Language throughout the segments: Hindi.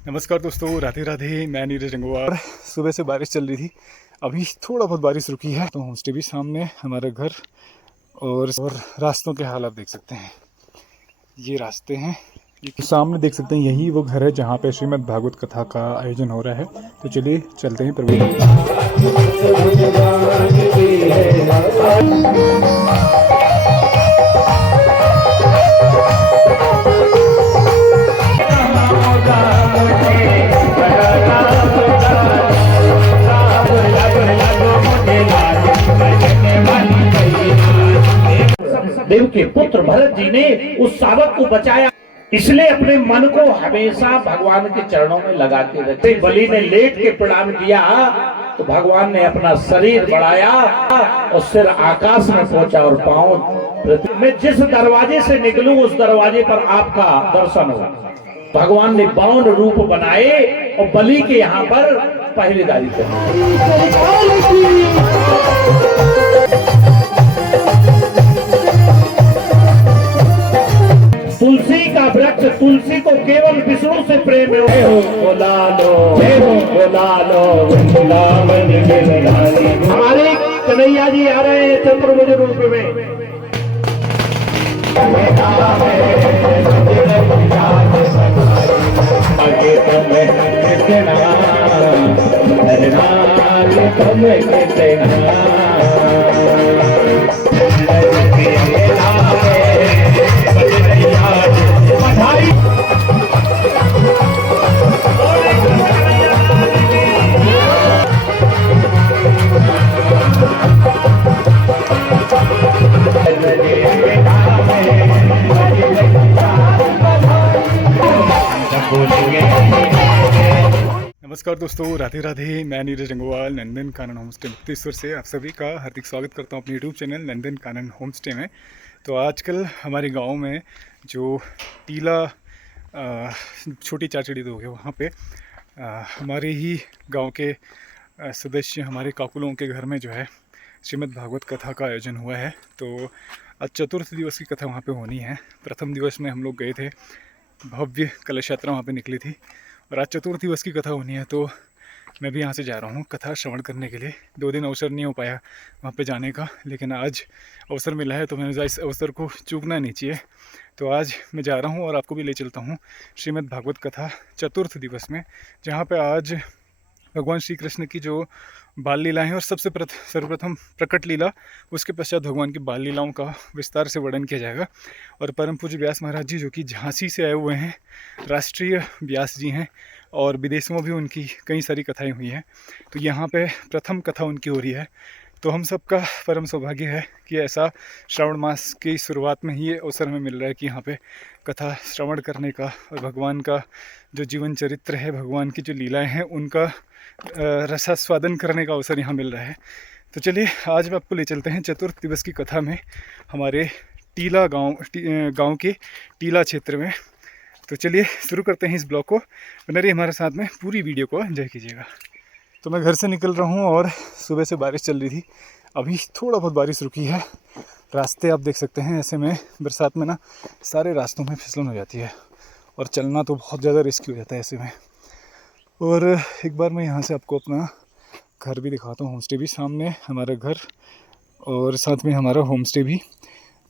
नमस्कार दोस्तों, राधे राधे। मैं नीरज रंगवार। सुबह से बारिश चल रही थी, अभी थोड़ा बहुत बारिश रुकी है। तो होम स्टे भी सामने, हमारा घर और रास्तों के हाल आप देख सकते हैं। ये रास्ते हैं, ये सामने देख सकते हैं, यही वो घर है जहाँ पे श्रीमद् भागवत कथा का आयोजन हो रहा है। तो चलिए चलते हैं प्रभु। देव के पुत्र भरत जी ने उस शावक को बचाया, इसलिए अपने मन को हमेशा भगवान के चरणों में लगा के रखे। बलि ने लेट के प्रणाम किया तो भगवान ने अपना शरीर बढ़ाया और सिर आकाश में पहुंचा और पांव पृथ्वी में। जिस दरवाजे से निकलूं उस दरवाजे पर आपका दर्शन हो। भगवान ने 52 रूप बनाए और बलि के यहाँ पर पहरेदारी करी। तुलसी का वृक्ष, तुलसी को केवल विष्णु से प्रेम है। बोला लो हमारे कन्हैया जी आ रहे हैं चतुर्भुज रूप में। नमस्कार दोस्तों, राधे राधे। मैं नीरज रंगवाल नंदन कानन होम स्टे मुक्तेश्वर से आप सभी का हार्दिक स्वागत करता हूं अपने YouTube channel Nandan Kanan home stay में। तो आजकल हमारे गांव में जो टीला छोटी चाचड़ी हो गया, वहाँ पे हमारे ही गांव के सदस्य, हमारे काकुलों के घर में जो है श्रीमद् भागवत कथा का आयोजन हुआ है। तो आज चतुर्थ दिवस की कथा वहाँ पे होनी है। प्रथम दिवस में हम लोग गए थे, भव्य कलश यात्रा वहाँ पे निकली थी, और आज चतुर्थ दिवस की कथा होनी है। तो मैं भी यहाँ से जा रहा हूँ कथा श्रवण करने के लिए। 2 दिन अवसर नहीं हो पाया वहाँ पे जाने का, लेकिन आज अवसर मिला है तो मैंने इस अवसर को चूकना नहीं चाहिए। तो आज मैं जा रहा हूँ और आपको भी ले चलता हूँ श्रीमद् भागवत कथा चतुर्थ दिवस में, जहाँ पे आज भगवान श्री कृष्ण की जो बाल लीला है और सबसे सर्वप्रथम प्रकट लीला, उसके पश्चात भगवान की बाल लीलाओं का विस्तार से वर्णन किया जाएगा। और परम पूज्य व्यास महाराज जी, जो कि झांसी से आए हुए हैं, राष्ट्रीय व्यास जी हैं, और विदेशों में भी उनकी कई सारी कथाएं हुई हैं। तो यहाँ पे प्रथम कथा उनकी हो रही है। तो हम सबका परम सौभाग्य है कि ऐसा श्रावण मास की शुरुआत में ही ये अवसर हमें मिल रहा है कि यहाँ पे कथा श्रवण करने का, और भगवान का जो जीवन चरित्र है, भगवान की जो लीलाएं हैं, उनका रसास्वादन करने का अवसर यहाँ मिल रहा है। तो चलिए आज मैं आपको ले चलते हैं चतुर्थ दिवस की कथा में, हमारे टीला गांव के टीला क्षेत्र में। तो चलिए शुरू करते हैं इस ब्लॉग को। बने रहिए हमारे साथ में, पूरी वीडियो को एंजॉय कीजिएगा। तो मैं घर से निकल रहा हूँ और सुबह से बारिश चल रही थी, अभी थोड़ा बहुत बारिश रुकी है। रास्ते आप देख सकते हैं, ऐसे में बरसात में ना सारे रास्तों में फिसलन हो जाती है और चलना तो बहुत ज़्यादा रिस्की हो जाता है ऐसे में। और एक बार मैं यहाँ से आपको अपना घर भी दिखाता हूँ। होम स्टे भी सामने, हमारा घर और साथ में हमारा होम स्टे भी।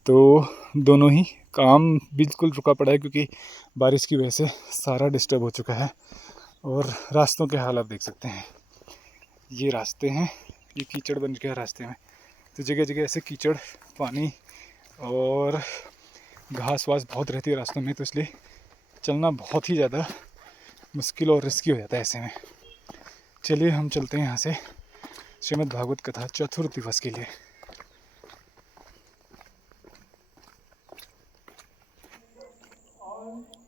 तो दोनों ही काम बिल्कुल रुका पड़ा है क्योंकि बारिश की वजह से सारा डिस्टर्ब हो चुका है। और रास्तों के हाल आप देख सकते हैं, ये रास्ते हैं, ये कीचड़ बन गया रास्ते में। तो जगह जगह ऐसे कीचड़, पानी और घास वास बहुत रहती है रास्तों में, तो इसलिए चलना बहुत ही ज़्यादा मुश्किल और रिस्की हो जाता है ऐसे में। चलिए हम चलते हैं यहाँ से श्रीमद् भागवत कथा चतुर्थ दिवस के लिए।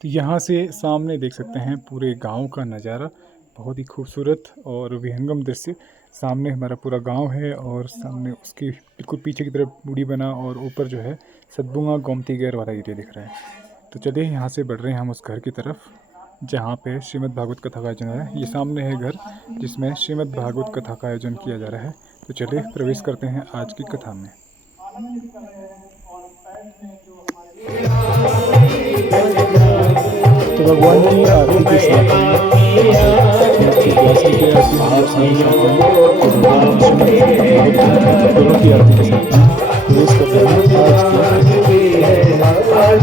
तो यहाँ से सामने देख सकते हैं पूरे गांव का नज़ारा, बहुत ही खूबसूरत और विहंगम दृश्य। सामने हमारा पूरा गांव है और सामने उसके बिल्कुल पीछे की तरफ बूढ़ी बना, और ऊपर जो है सतबुंगा गोमती गैर वाला एरिया दिख रहा है। तो चलिए यहाँ से बढ़ रहे हैं हम उस घर की तरफ जहाँ पे श्रीमद् भागवत कथा का आयोजन हो रहा है। ये सामने है घर जिसमें श्रीमद् भागवत कथा का आयोजन किया जा रहा है। तो चलिए प्रवेश करते हैं आज की कथा में। तो तो भगवान की आरती के साथ जैसे कि दोनों की आरती के साथ प्रवेश करते हैं आज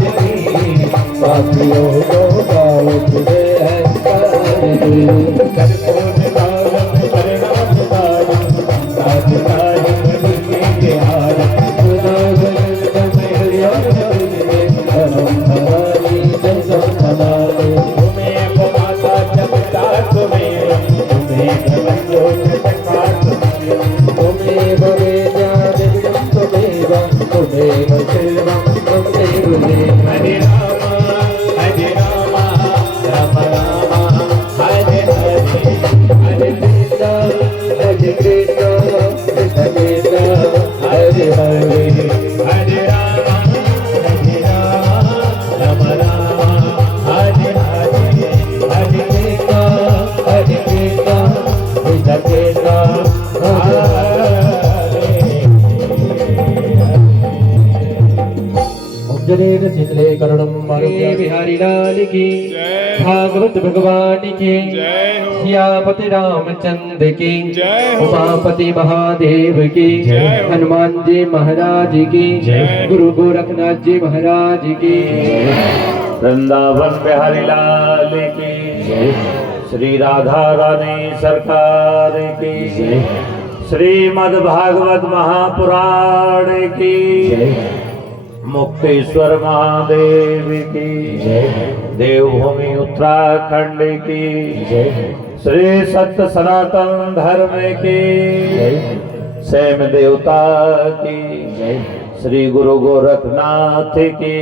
जनेन शीतले करुणम मारुति बिहारी लाल की भागवत भगवान की जय हो सियापति रामचंद्र की जय हो उमापति महादेव की जय हो हनुमान जी महाराज की गुरु गोरखनाथ जी महाराज की वृंदावन बिहारी लाल की श्री राधा रानी सरकार की श्रीमद् भागवत महापुराण की मुक्तेश्वर महादेव की देवभूमि उत्तराखंड की श्री सत्य सनातन धर्म की स्वयं देवता की श्री गुरु गोरखनाथ की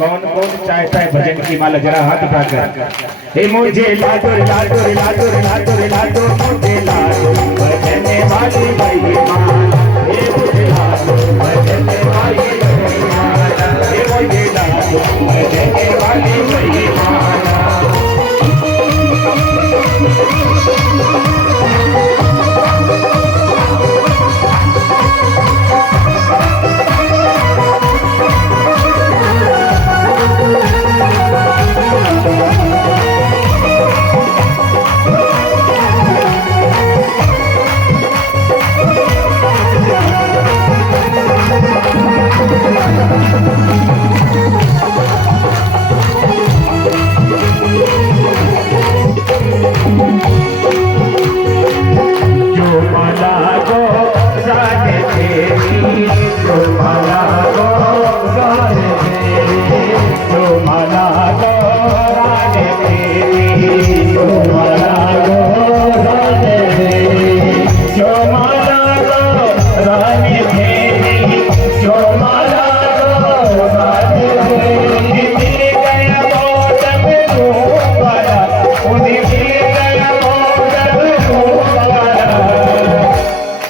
कौन कौन चाहता है भजन की माला जरा हाथ उठाकर हे मुझे लाडो रे लाडो रे लाडो रे लाडो रे लाडो मुझे लाडो भजन वाली भाई माला हे मुझे लाडो भजन वाली भाई माला हे मुझे लाडो भजन वाली भाई माला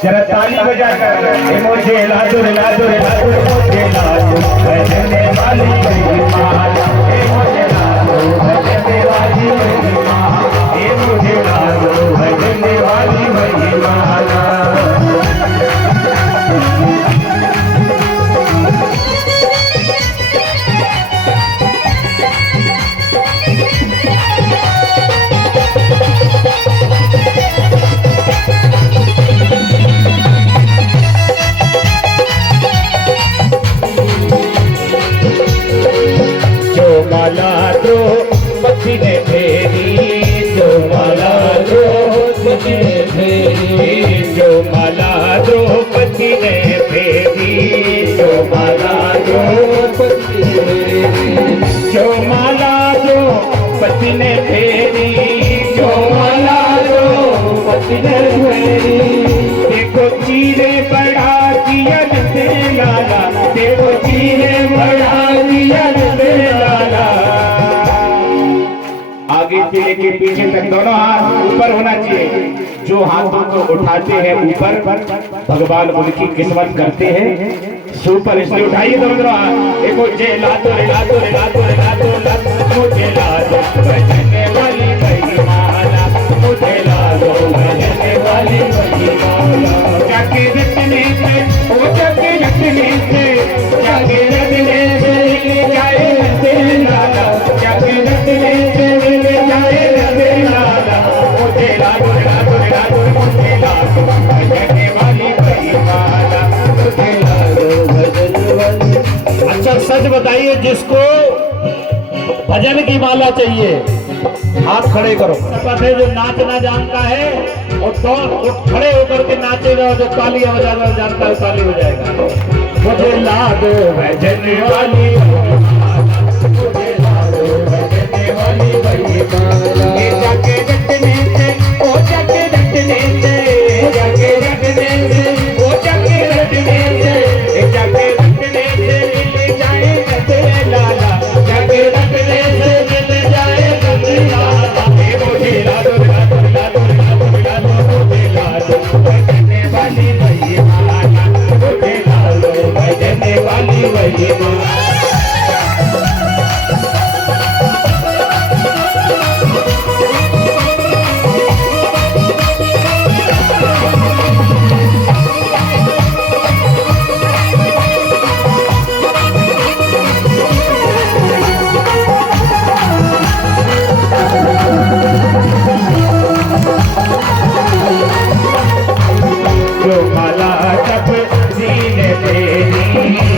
जरा ताली बजाकर मुझे लाडो रे लाडो रे लाडो मुझे लाडो भजन वाली मेरी माला मुझे लाडो भजन वाली मेरी माला मुझे लाडो भजन वाली मेरी माला माला दो पति ने फेरी जो माला दो पति ने फेरी जो माला दो पति ने फेरी जो माला दो पति जो माला दो पति ने फेरी जो माला दो पति ने फेरी देखो चीरे बढ़ा दिया दे लाला देखो चीरे बढ़ा दिया दे लाला आगे से लेके पीछे तक दोनों हाथ ऊपर होना चाहिए। जो हाथों को उठाते हैं ऊपर भगवान उनकी किस्मत करते हैं सुपर। इसलिए उठाइए दोनों हाथ देखो जय लादो रे लादो रे लादो रे लादो मुझे लादो भजन वाली भाई माला मुझे लादो भजन चाहिए। हाथ खड़े करो। है जो नाचना जानता है और दौड़ खड़े होकर के नाचेगा, और जो ताली बजाना जानता है ताली बजाएगा। मुझे ला दो भजन वाली, मुझे ला दो भजन वाली वही माला। जाके रटने से ओ जाके रटने से, जाके रटने से ओ जाके रटने से, जाके रटने से मिल जाए गते लाला, जाके रटने से मिल जाए गते लाला। मुझे ला दो ला दो ला दो ला दो ला दो, मुझे ला दो भजने वाली वही माला, मुझे ला दो भजने वाली वही माला। जो माला जप सीने तेरी,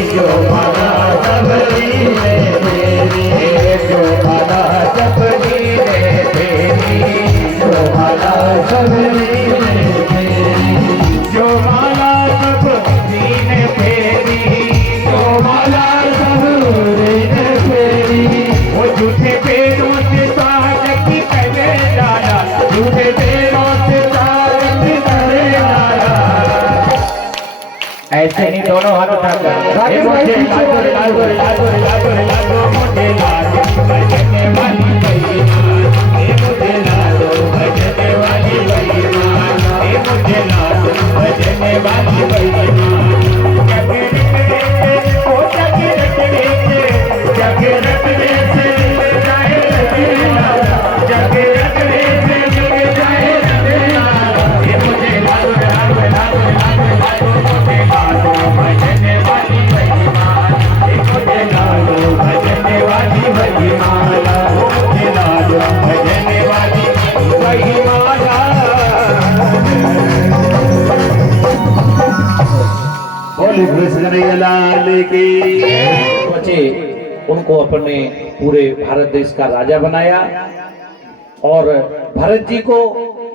जो माला जप सीने तेरी, जो माला जप सीने तेरी, जो माला जप सीने तेरी, जो माला जप सीने तेरी, जो माला जप सीने तेरी। वो झूठे पेड़ों से साजक पहले डाला, झूठे पेड़ों से साजक पहले डाला। ऐसे नहीं दोनों हाथ उठाकर मुझे लागो लागो लागो लागो लागो, मुझे लागो भजने वाली वही माँ, मुझे लागो भजने वाली वही माँ, मुझे लागो भजने वाली वही माँ। जगे रटने से ओ जगे रटने से, जगे रटने से मिल जाए रटने लाला, जगे रटने से मिल जाए रटने लाला। मुझे लागो लागो लागो लागो लागो, मुझे लागो भजने वाली वही माला, मुझे लागो भजने वाली वही माला, मुझे लागो भजने वाली वही माला। बोली कृष्ण लाल की। बच्चे उनको अपने पूरे भारत देश का राजा बनाया, और भरत जी को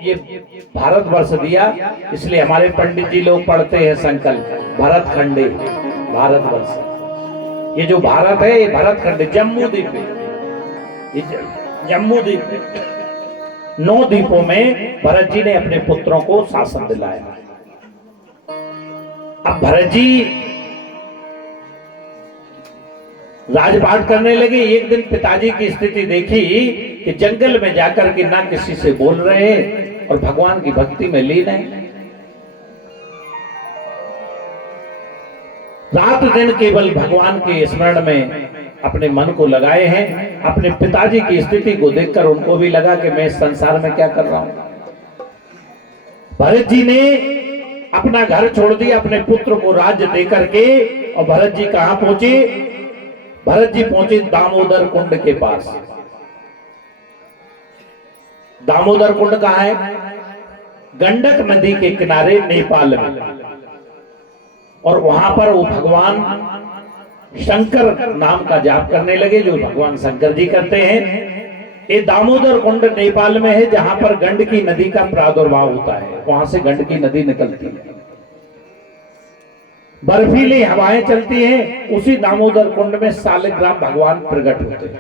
ये भारतवर्ष दिया। इसलिए हमारे पंडित जी लोग पढ़ते हैं संकल्प भरत खंडे भारतवर्ष। ये जो भारत है ये भरत खंडे जम्मू द्वीप है, ये जम्मू द्वीप है। 9 द्वीपों में भरत जी ने अपने पुत्रों को शासन दिलाया। अब भरत जी राजपाट करने लगे। एक दिन पिताजी की स्थिति देखी कि जंगल में जाकर के ना किसी से बोल रहे और भगवान की भक्ति में लीन है। रात दिन केवल भगवान के स्मरण में अपने मन को लगाए हैं। अपने पिताजी की स्थिति को देखकर उनको भी लगा कि मैं इस संसार में क्या कर रहा हूं। भरत जी ने अपना घर छोड़ दिया अपने पुत्र को राज्य देकर के, और भरत जी कहां पहुंचे? भरत जी पहुंचे दामोदर कुंड के पास। दामोदर कुंड कहां है? गंडक नदी के किनारे नेपाल में। और वहां पर वो भगवान शंकर नाम का जाप करने लगे, जो भगवान शंकर जी करते हैं। ये दामोदर कुंड नेपाल में है, जहां पर गंडकी नदी का प्रादुर्भाव होता है। वहां से गंडकी नदी निकलती है, बर्फीली हवाएं चलती हैं। उसी दामोदर कुंड में सालिग्राम भगवान प्रकट होते हैं।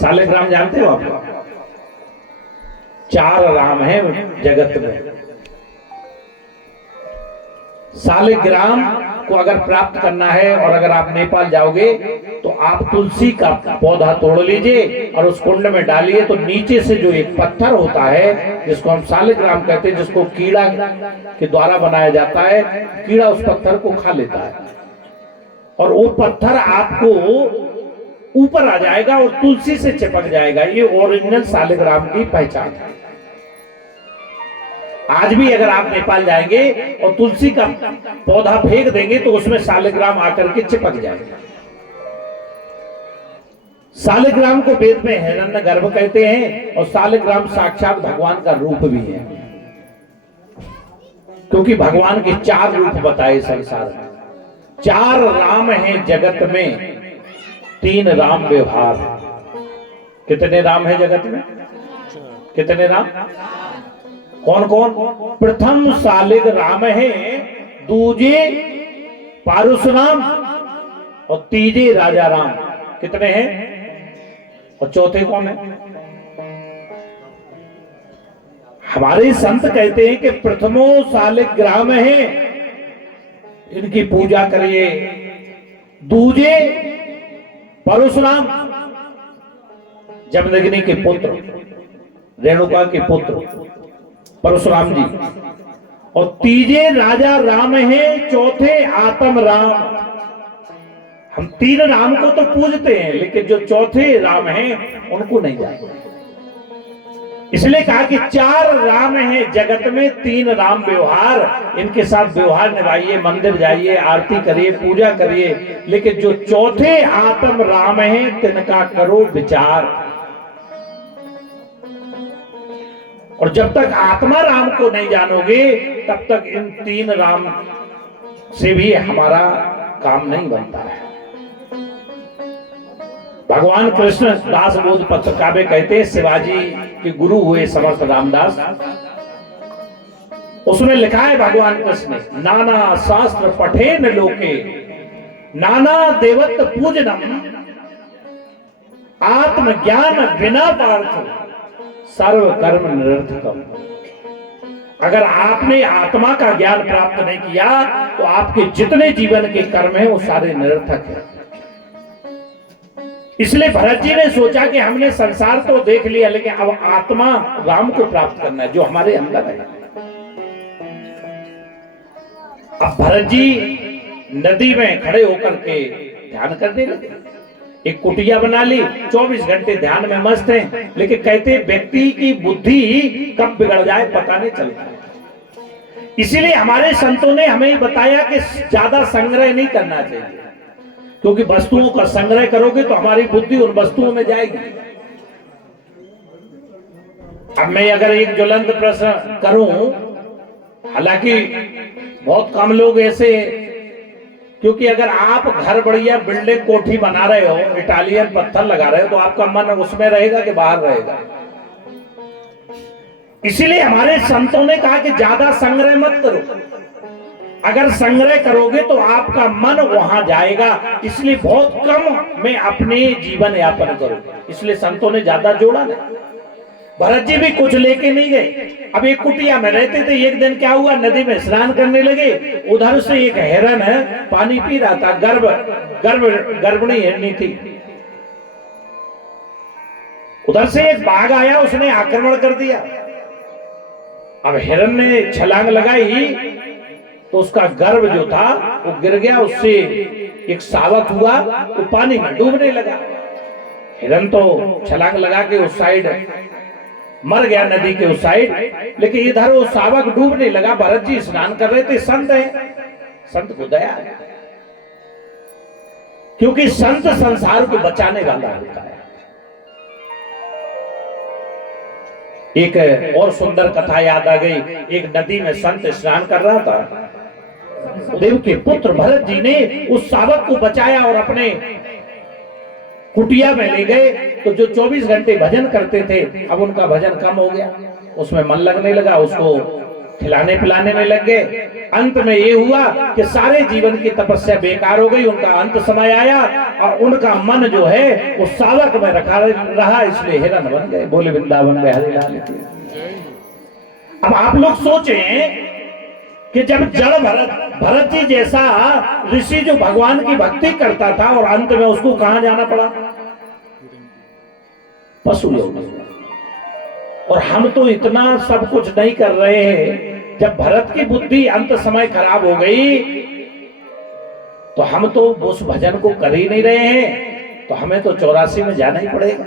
सालिग्राम जानते हो आप? 4 राम है जगत में। सालिग्राम को अगर प्राप्त करना है, और अगर आप नेपाल जाओगे तो आप तुलसी का पौधा तोड़ लीजिए और उस कुंड में डालिए, तो नीचे से जो एक पत्थर होता है जिसको हम सालिग्राम कहते हैं, जिसको कीड़ा के द्वारा बनाया जाता है, कीड़ा उस पत्थर को खा लेता है और वो पत्थर आपको ऊपर आ जाएगा और तुलसी से चिपक जाएगा। ये ओरिजिनल सालिग्राम की पहचान है। आज भी अगर आप नेपाल जाएंगे और तुलसी का पौधा फेंक देंगे तो उसमें सालिग्राम आकर के चिपक जाएगा। सालिग्राम को वेद में हिरण्यगर्भ कहते हैं, और सालिग्राम साक्षात भगवान का रूप भी है, क्योंकि भगवान के 4 रूप बताए संसार में। 4 राम हैं जगत में, 3 राम व्यवहार। कितने राम है जगत में? कितने राम? कौन कौन? प्रथम सालिग राम है, दूजे पारुसराम और तीजे राजा राम। कितने हैं? और चौथे कौन है? हमारे संत कहते हैं कि प्रथमो सालिग राम है, इनकी पूजा करिए। दूजे परशुराम, जमदग्नि के पुत्र, रेणुका के पुत्र परशुराम जी। और तीजे राजा राम है, चौथे आत्म राम। हम तीन राम को तो पूजते हैं, लेकिन जो चौथे राम हैं उनको नहीं जानते। इसलिए कहा कि चार राम हैं जगत में, तीन राम व्यवहार, इनके साथ व्यवहार निभाइए, मंदिर जाइए, आरती करिए, पूजा करिए। लेकिन जो चौथे आत्म राम हैं तिनका करो विचार। और जब तक आत्मा राम को नहीं जानोगे तब तक इन तीन राम से भी हमारा काम नहीं बनता है। भगवान कृष्ण दास बोध पत्र काव्य कहते हैं, शिवाजी के गुरु हुए समर्थ रामदास, उसमें लिखा है भगवान कृष्ण ने, नाना शास्त्र पठेन लोके नाना देवत्व पूजनम आत्मज्ञान बिना पार्थ सर्व कर्म निरर्थकम। अगर आपने आत्मा का ज्ञान प्राप्त नहीं किया तो आपके जितने जीवन के कर्म हैं वो सारे निरर्थक हैं। इसलिए भरत जी ने सोचा कि हमने संसार तो देख लिया, लेकिन अब आत्मा राम को प्राप्त करना है जो हमारे अंदर है। अब भरत जी नदी में खड़े होकर के ध्यान करने लगे। एक कुटिया बना ली, 24 घंटे ध्यान में मस्त हैं। लेकिन कहते व्यक्ति की बुद्धि कब बिगड़ जाए पता नहीं चलता। इसीलिए हमारे संतों ने हमें बताया कि ज्यादा संग्रह नहीं करना चाहिए, क्योंकि वस्तुओं का संग्रह करोगे तो हमारी बुद्धि उन वस्तुओं में जाएगी। अब मैं अगर एक ज्वलंत प्रश्न करूं, हालांकि बहुत कम लोग ऐसे, क्योंकि अगर आप घर बढ़िया बिल्डिंग कोठी बना रहे हो, इटालियन पत्थर लगा रहे हो, तो आपका मन उसमें रहेगा कि बाहर रहेगा। इसीलिए हमारे संतों ने कहा कि ज्यादा संग्रह मत करो। अगर संग्रह करोगे तो आपका मन वहां जाएगा। इसलिए बहुत कम में अपने जीवन यापन करो। इसलिए संतों ने ज्यादा जोड़ा नहीं। भरत जी भी कुछ लेके नहीं गए। अब एक कुटिया में रहते थे। एक दिन क्या हुआ, नदी में स्नान करने लगे। उधर से एक हिरन पानी पी रहा था। गर्भिणी हिरनी थी। उधर से एक बाघ आया, उसने आक्रमण कर दिया। अब हिरन ने छलांग लगाई तो उसका गर्भ जो था वो गिर गया। उससे एक सावक हुआ, वो पानी में डूबने लगा। हिरन तो छलांग लगा के उस साइड मर गया, नदी के उस साइड। लेकिन इधर वो सावक डूबने लगा। भरत जी स्नान कर रहे थे। संत है, संत को दया है, क्योंकि संत संसार को बचाने वाला होता है। एक और सुंदर कथा याद आ गई। एक नदी में संत स्नान कर रहा था। देव के पुत्र भरत जी ने उस सावक को बचाया और अपने कुटिया में ले गए। तो जो 24 घंटे भजन करते थे, अब उनका भजन कम हो गया, उसमें मन लगने लगा, उसको खिलाने पिलाने में लग गए। अंत में ये हुआ कि सारे जीवन की तपस्या बेकार हो गई। उनका अंत समय आया और उनका मन जो है वो सावक में रहा, इसलिए हिरन बन गए। बोले वृंदावन में हरि लाल की। अब आप लोग सोचें कि जब जड़ भरत जी जैसा ऋषि जो भगवान की भक्ति करता था और अंत में उसको कहां जाना पड़ा, पशु लोग। और हम तो इतना सब कुछ नहीं कर रहे हैं। जब भरत की बुद्धि अंत समय खराब हो गई तो हम तो उस भजन को कर ही नहीं रहे हैं, तो हमें तो 84 में जाना ही पड़ेगा।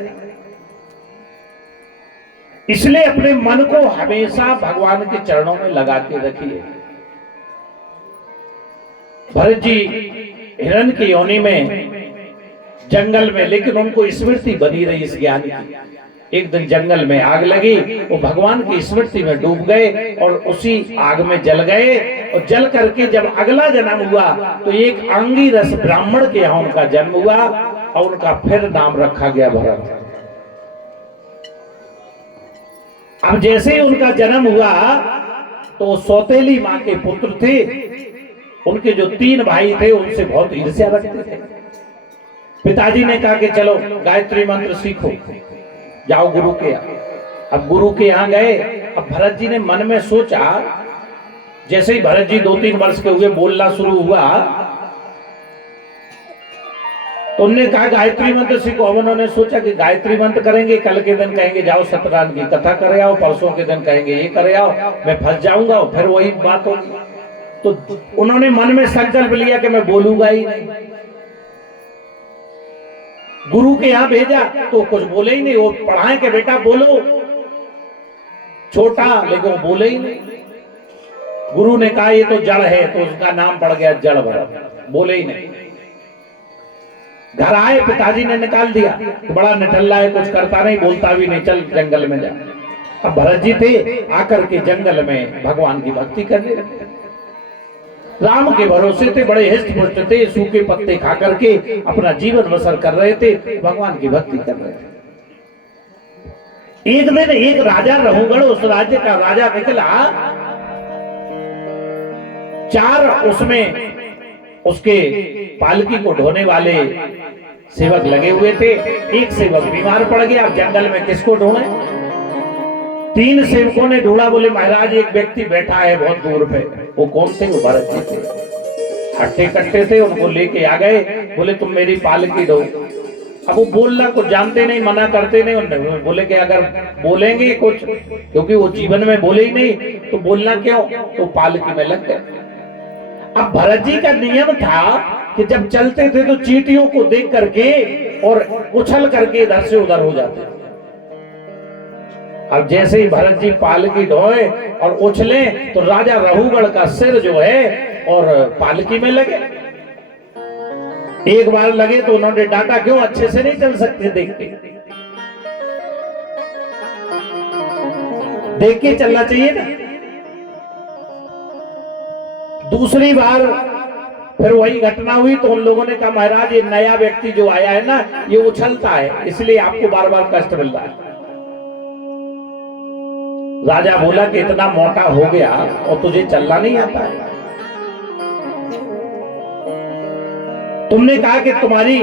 इसलिए अपने मन को हमेशा भगवान के चरणों में लगा के रखिए। भरत जी हिरन की योनि में जंगल में, लेकिन उनको स्मृति बनी रही इस ज्ञान की। एक दिन जंगल में आग लगी, वो भगवान की स्मृति में डूब गए और उसी आग में जल गए। और जल करके जब अगला जन्म हुआ तो एक अंगिरस ब्राह्मण के यहाँ उनका जन्म हुआ और उनका फिर नाम रखा गया भरत। अब जैसे ही उनका जन्म हुआ तो सौतेली माँ के पुत्र थे, उनके जो 3 भाई थे उनसे बहुत ईर्ष्या रखते थे। पिताजी ने कहा कि चलो गायत्री मंत्र सीखो, जाओ गुरु के यहाँ। अब गुरु के यहाँ गए। अब भरत जी ने मन में सोचा, जैसे ही भरत जी 2-3 वर्ष के हुए, बोलना शुरू हुआ, तो उन्होंने कहा गायत्री मंत्र सीखो। अब उन्होंने सोचा कि गायत्री मंत्र करेंगे, कल के दिन कहेंगे जाओ सत्यनारायण की कथा करे आओ, परसों के दिन कहेंगे ये करे आओ, मैं फंस जाऊंगा, फिर वही बात होगी। तो उन्होंने मन में संकल्प लिया कि मैं बोलूंगा ही नहीं। गुरु के यहाँ भेजा तो कुछ बोले ही नहीं। वो पढ़ाए कि बेटा बोलो, छोटा, लेकिन वो बोले ही नहीं। गुरु ने कहा ये तो जड़ है, तो उसका नाम पड़ गया जड़ भरत, बोले ही नहीं। घर आए, पिताजी ने निकाल दिया, तो बड़ा निठल्ला है, कुछ करता नहीं, बोलता भी नहीं, चल जंगल में जा। अब भरत जी थे, आकर के जंगल में भगवान की भक्ति करने लगे। राम के भरोसे थे, बड़े हिष्ट पुष्ट थे, सूखे पत्ते खा करके अपना जीवन बसर कर रहे थे, भगवान की भक्ति कर रहे थे। एक दिन एक राजा रहुगढ़, उस राज्य का राजा निकला। 4 उसमें उसके पालकी को ढोने वाले सेवक लगे हुए थे। एक सेवक बीमार पड़ गया, अब जंगल में किसको ढूंढे। 3 सेवकों ने ढूंढा, बोले महाराज एक व्यक्ति बैठा है बहुत दूर पे। वो कौन थे? वो भरत जी थे, हट्टे कट्टे थे, उनको लेके आ गए। बोले तुम मेरी पालकी ढो। अब वो बोलना कुछ जानते नहीं, मना करते नहीं। उन्होंने बोले कि अगर बोलेंगे कुछ, क्योंकि वो जीवन में बोले ही नहीं, तो बोलना क्यों, तो पालकी में लग गए। अब भरत जी का नियम था कि जब चलते थे तो चींटियों को देख करके और उछल करके इधर से उधर हो जाते। अब जैसे ही भरत जी पालकी ढोए और उछले, तो राजा रहुगढ़ का सिर जो है और पालकी में लगे। एक बार लगे तो उन्होंने डांटा, क्यों, अच्छे से नहीं चल सकते, देख के चलना चाहिए ना। दूसरी बार फिर वही घटना हुई, तो उन लोगों ने कहा महाराज ये नया व्यक्ति जो आया है ना, ये उछलता है, इसलिए आपको बार बार कष्ट मिल रहा है। राजा बोला कि इतना मोटा हो गया और तुझे चलना नहीं आता है। तुमने कहा कि तुम्हारी,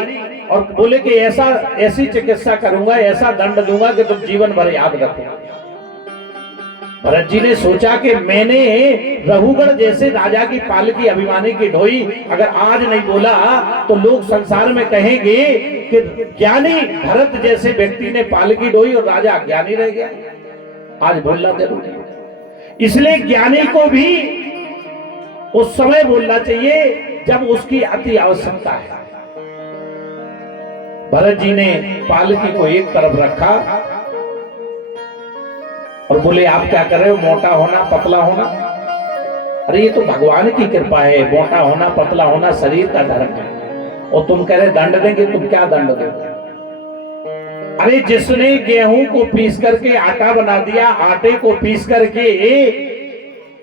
और बोले कि ऐसी चिकित्सा करूंगा, ऐसा दंड दूंगा कि तुम जीवन भर याद रखो। भरत जी ने सोचा कि मैंने रहुगढ़ जैसे राजा की पालकी अभिमानी की ढोई, अगर आज नहीं बोला तो लोग संसार में कहेंगे कि ज्ञानी भरत जैसे व्यक्ति ने पालकी ढोई और राजा अज्ञानी रह गया। आज बोलना जरूरी है। इसलिए ज्ञानी को भी उस समय बोलना चाहिए जब उसकी अति आवश्यकता है। भरत जी ने पालकी को एक तरफ रखा और बोले आप क्या कर रहे हो, मोटा होना पतला होना, अरे ये तो भगवान की कृपा है, मोटा होना पतला होना शरीर का धर्म है, और तुम कह रहे दंड देंगे, तुम क्या दंड दोगे? अरे जिसने गेहूं को पीस करके आटा बना दिया, आटे को पीस करके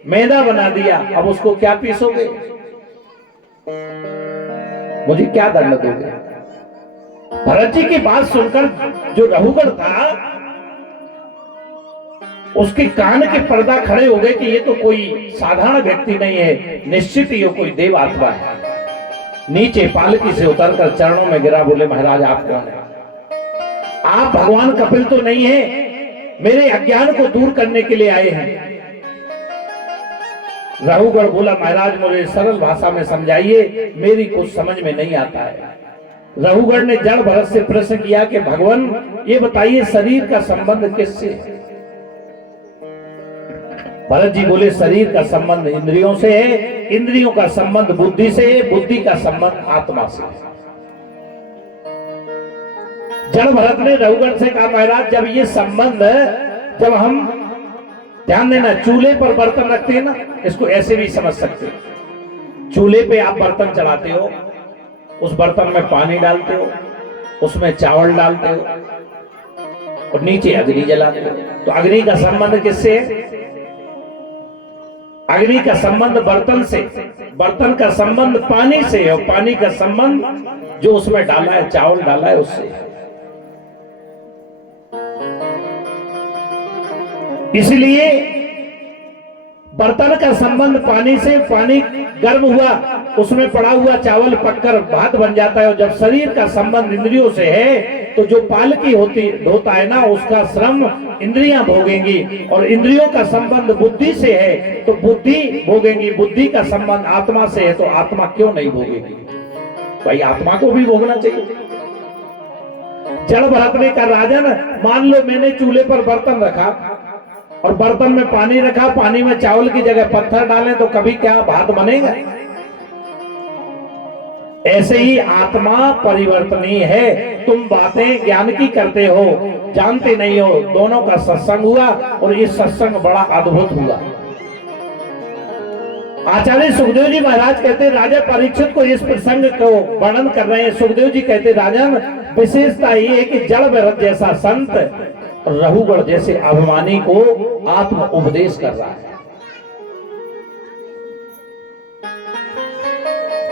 मैदा बना दिया, अब उसको क्या पीसोगे? मुझे क्या दंड दोगे? भरत जी की बात सुनकर जो रहुगढ़ था उसके कान के पर्दा खड़े हो गए कि ये तो कोई साधारण व्यक्ति नहीं है, निश्चित ही ये कोई देव आत्मा है। नीचे पालकी से उतरकर चरणों में गिरा, बोले महाराज आप कौन है? आप भगवान कपिल तो नहीं है, मेरे अज्ञान को दूर करने के लिए आए हैं। रहुगढ़ बोला महाराज मुझे सरल भाषा में समझाइए, मेरी कुछ समझ में नहीं आता है। रहुगढ़ ने जड़ भरत से प्रश्न किया कि भगवान ये बताइए शरीर का संबंध किससे है? भरत जी बोले शरीर का संबंध इंद्रियों से है, इंद्रियों का संबंध बुद्धि से है, बुद्धि का संबंध आत्मा से है। जड़ भरत ने रहुगढ़ से कहा महाराज जब ये संबंध, जब हम ध्यान देना चूल्हे पर बर्तन रखते हैं ना, इसको ऐसे भी समझ सकते हैं। चूल्हे पे आप बर्तन चढ़ाते हो, उस बर्तन में पानी डालते हो, उसमें चावल डालते हो और नीचे अग्नि जलाते हो। तो अग्नि का संबंध किससे है? अग्नि का संबंध बर्तन से, बर्तन का संबंध पानी से है, और पानी का संबंध जो उसमें डाला है, चावल डाला है, उससे। इसलिए बर्तन का संबंध पानी से, पानी गर्म हुआ उसमें पड़ा हुआ चावल पककर भात बन जाता है। और जब शरीर का संबंध इंद्रियों से है तो जो पालकी होता है ना, उसका श्रम इंद्रियां भोगेंगी। और इंद्रियों का संबंध बुद्धि से है तो बुद्धि भोगेंगी। बुद्धि का संबंध आत्मा से है तो आत्मा क्यों नहीं भोगेगी? भाई आत्मा को भी भोगना चाहिए। जड़ भरतने का राजन, मान लो मैंने चूल्हे पर बर्तन रखा और बर्तन में पानी रखा, पानी में चावल की जगह पत्थर डालें तो कभी क्या भात बनेगा? ऐसे ही आत्मा परिवर्तनीय है। तुम बातें ज्ञान की करते हो, जानते नहीं हो। दोनों का सत्संग हुआ और ये सत्संग बड़ा अद्भुत हुआ। आचार्य सुखदेव जी महाराज कहते, राजा परीक्षित को इस प्रसंग को वर्णन कर रहे हैं। सुखदेव जी कहते, राजन विशेषता ये है कि जड़ भरत जैसा संत रहुगढ़ जैसे अभिमानी को आत्म उपदेश कर रहा है।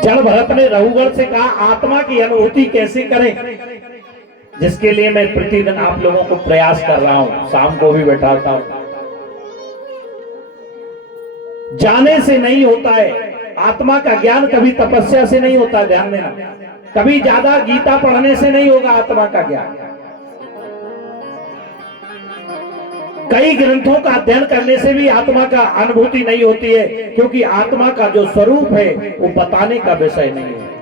जड़ भरत ने रहुगढ़ से कहा आत्मा की अनुभूति कैसे करें, जिसके लिए मैं प्रतिदिन आप लोगों को प्रयास कर रहा हूं, शाम को भी बैठाता हूं। जाने से नहीं होता है आत्मा का ज्ञान, कभी तपस्या से नहीं होता, ध्यान देना। कभी ज्यादा गीता पढ़ने से नहीं होगा आत्मा का ज्ञान। कई ग्रंथों का अध्ययन करने से भी आत्मा का अनुभूति नहीं होती है, क्योंकि आत्मा का जो स्वरूप है वो बताने का विषय नहीं है।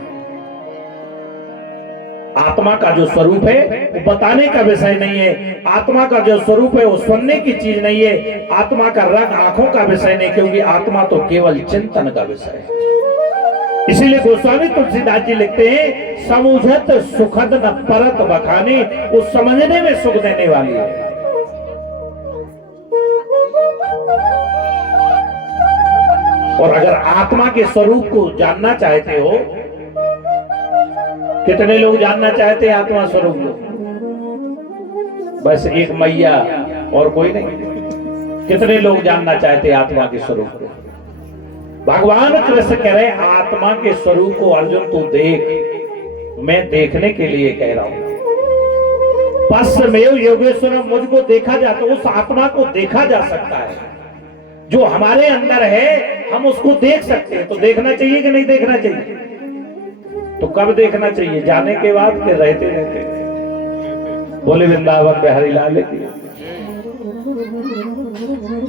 आत्मा का जो स्वरूप है वो बताने का विषय नहीं है। आत्मा का जो स्वरूप है वो सुनने की चीज नहीं है। आत्मा का रंग आंखों का विषय नहीं, क्योंकि आत्मा तो केवल चिंतन का विषय है। इसीलिए गोस्वामी तुलसीदास जी लिखते हैं, समुझत सुखद न परत बखाने, वो समझने में सुख देने वाली है। और अगर आत्मा के स्वरूप को जानना चाहते हो, कितने लोग जानना चाहते हैं आत्मा स्वरूप को? बस एक मैया और कोई नहीं। कितने लोग जानना चाहते हैं आत्मा के स्वरूप को? भगवान कृष्ण कह रहे आत्मा के स्वरूप को अर्जुन तू देख, मैं देखने के लिए कह रहा हूं। पश्चिमेव योगेश्वर, मुझको देखा जाता, उस आत्मा को देखा जा सकता है जो हमारे अंदर है, हम उसको देख सकते हैं। तो देखना चाहिए कि नहीं देखना चाहिए? तो कब देखना चाहिए? जाने के बाद के रहते रहते। बोले वृंदावन बिहारी लाल की।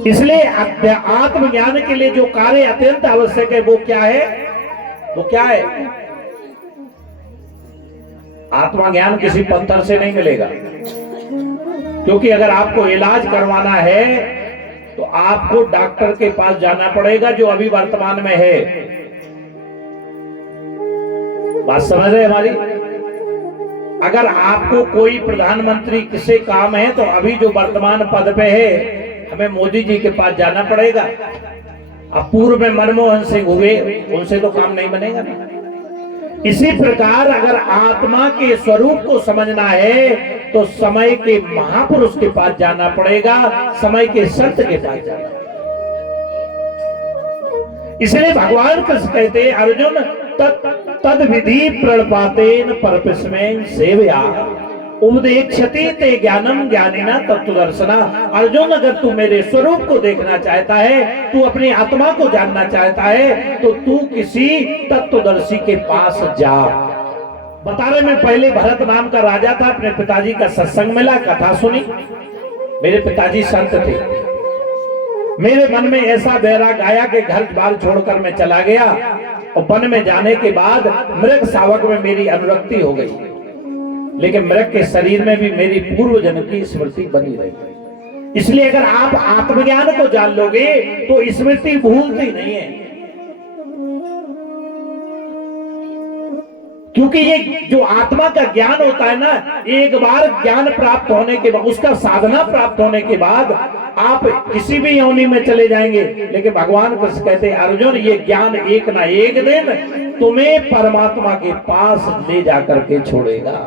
इसलिए आत्मज्ञान के लिए जो कार्य अत्यंत आवश्यक है वो क्या है? वो क्या है? आत्मज्ञान किसी पत्थर से नहीं मिलेगा, क्योंकि अगर आपको इलाज करवाना है तो आपको डॉक्टर के पास जाना पड़ेगा जो अभी वर्तमान में है। बात समझ रहे हमारी? अगर आपको कोई प्रधानमंत्री किसे काम है तो अभी जो वर्तमान पद पे है, हमें मोदी जी के पास जाना पड़ेगा। अब पूर्व में मनमोहन सिंह हुए, उनसे तो काम नहीं बनेगा ना। इसी प्रकार अगर आत्मा के स्वरूप को समझना है तो समय के महापुरुष के पास जाना पड़ेगा, समय के संत के पास जाना पड़ेगा। इसलिए भगवान कृष्ण कहते अर्जुन तद विधि प्रणपातेन परपिस्मेन सेवया उपदेक्षति ते ज्ञानम ज्ञानिना तत्वदर्शना। अर्जुन अगर तू मेरे स्वरूप को देखना चाहता है, तू अपनी आत्मा को जानना चाहता है, तो तू किसी तत्वदर्शी के पास जा। बता रहे, मैं पहले भरत नाम का राजा था, अपने पिताजी का सत्संग मिला, कथा सुनी। मेरे पिताजी संत थे। मेरे मन में ऐसा बैराग आया कि घर बार छोड़कर मैं चला गया और वन में जाने के बाद मृग शावक में मेरी अनुरक्ति हो गई, लेकिन मृग के शरीर में भी मेरी पूर्व जन्म की स्मृति बनी रही। इसलिए अगर आप आत्मज्ञान को जान लोगे तो स्मृति भूलती नहीं है, क्योंकि ये जो आत्मा का ज्ञान होता है ना, एक बार ज्ञान प्राप्त होने के बाद, उसका साधना प्राप्त होने के बाद आप किसी भी योनि में चले जाएंगे। लेकिन भगवान कृष्ण कहते हैं अर्जुन, ये ज्ञान एक ना एक दिन तुम्हें परमात्मा के पास ले जाकर के छोड़ेगा।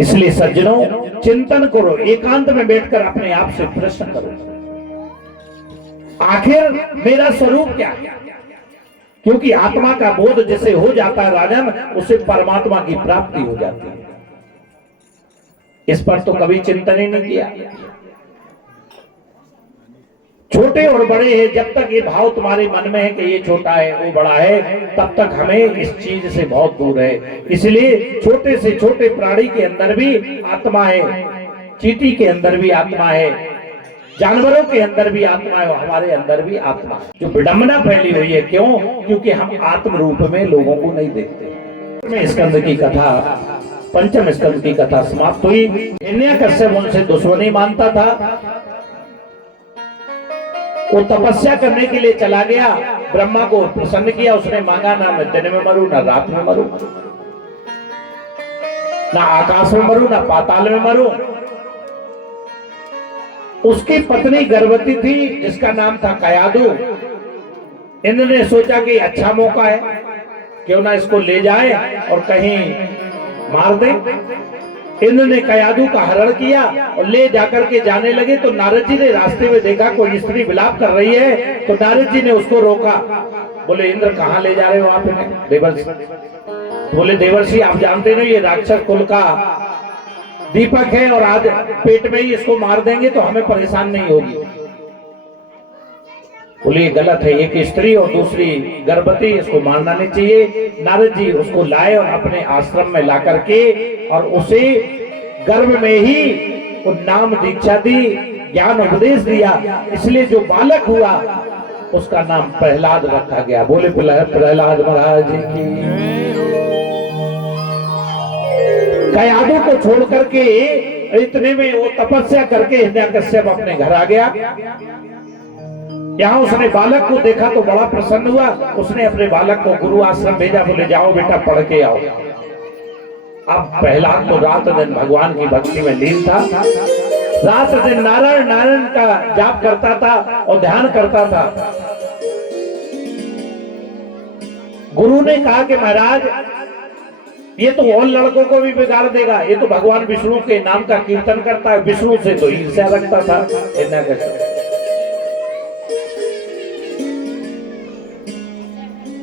इसलिए सज्जनों, चिंतन करो, एकांत में बैठकर अपने आप से प्रश्न करो, आखिर मेरा स्वरूप क्या है? क्योंकि आत्मा का बोध जिसे हो जाता है राजन, उसे परमात्मा की प्राप्ति हो जाती है। इस पर तो कभी चिंतन ही नहीं किया। छोटे और बड़े हैं, जब तक ये भाव तुम्हारे मन में है कि ये छोटा है वो बड़ा है, तब तक हमें इस चीज से बहुत दूर है। इसलिए छोटे से छोटे प्राणी के अंदर भी आत्मा है, चींटी के अंदर भी आत्मा है, जानवरों के अंदर भी आत्मा है, हमारे अंदर भी आत्मा है। जो विडंबना फैली हुई है, क्यों? क्योंकि हम आत्म रूप में लोगों को नहीं देखते। स्कंद की कथा, पंचम स्कंद की कथा समाप्त हुई। हिरण्यकश्यप उनसे दुश्मनी मानता था, वो तपस्या करने के लिए चला गया, ब्रह्मा को प्रसन्न किया। उसने मांगा ना मैं दिन में मरूं, ना रात में मरूं, ना आकाश में मरूं, ना पाताल में मरूं। उसकी पत्नी गर्भवती थी जिसका नाम था कयादू। इंद्र ने सोचा कि अच्छा मौका है, क्यों ना इसको ले जाए और कहीं मार दे। इंद्र ने कयादू का हरण किया और ले जाकर के जाने लगे तो नारद जी ने रास्ते में देखा कोई स्त्री विलाप कर रही है, तो नारद जी ने उसको रोका। बोले इंद्र कहाँ ले जा रहे हो आप इन्हें? देवर्षि। बोले देवर्षि आप जानते नहीं ये राक्षस कुल का दीपक है और आज पेट में ही इसको मार देंगे तो हमें परेशान नहीं होगी। बोले गलत है, एक स्त्री और दूसरी गर्भवती, इसको मारना नहीं चाहिए। नारद जी उसको लाए और अपने आश्रम में ला करके और उसे गर्भ में ही वो नाम दीक्षा दी, ज्ञान उपदेश दिया। इसलिए जो बालक हुआ उसका नाम प्रहलाद रखा गया। बोले प्रहलाद महाराज की। कयादू को छोड़ करके इतने में वो तपस्या करके हिरण्यकश्यप अपने घर आ गया। यहाँ उसने बालक को देखा तो बड़ा प्रसन्न हुआ। उसने अपने बालक को गुरु आश्रम भेजा, बोले जाओ बेटा पढ़ के आओ। अब प्रहलाद तो रात दिन भगवान की भक्ति में लीन था, रात दिन नारायण नारायण का जाप करता था और ध्यान करता था। गुरु ने कहा कि महाराज ये तो और लड़कों को भी बिगाड़ देगा, ये तो भगवान विष्णु के नाम का कीर्तन करता है। विष्णु से तो ईर्ष्या रखता था।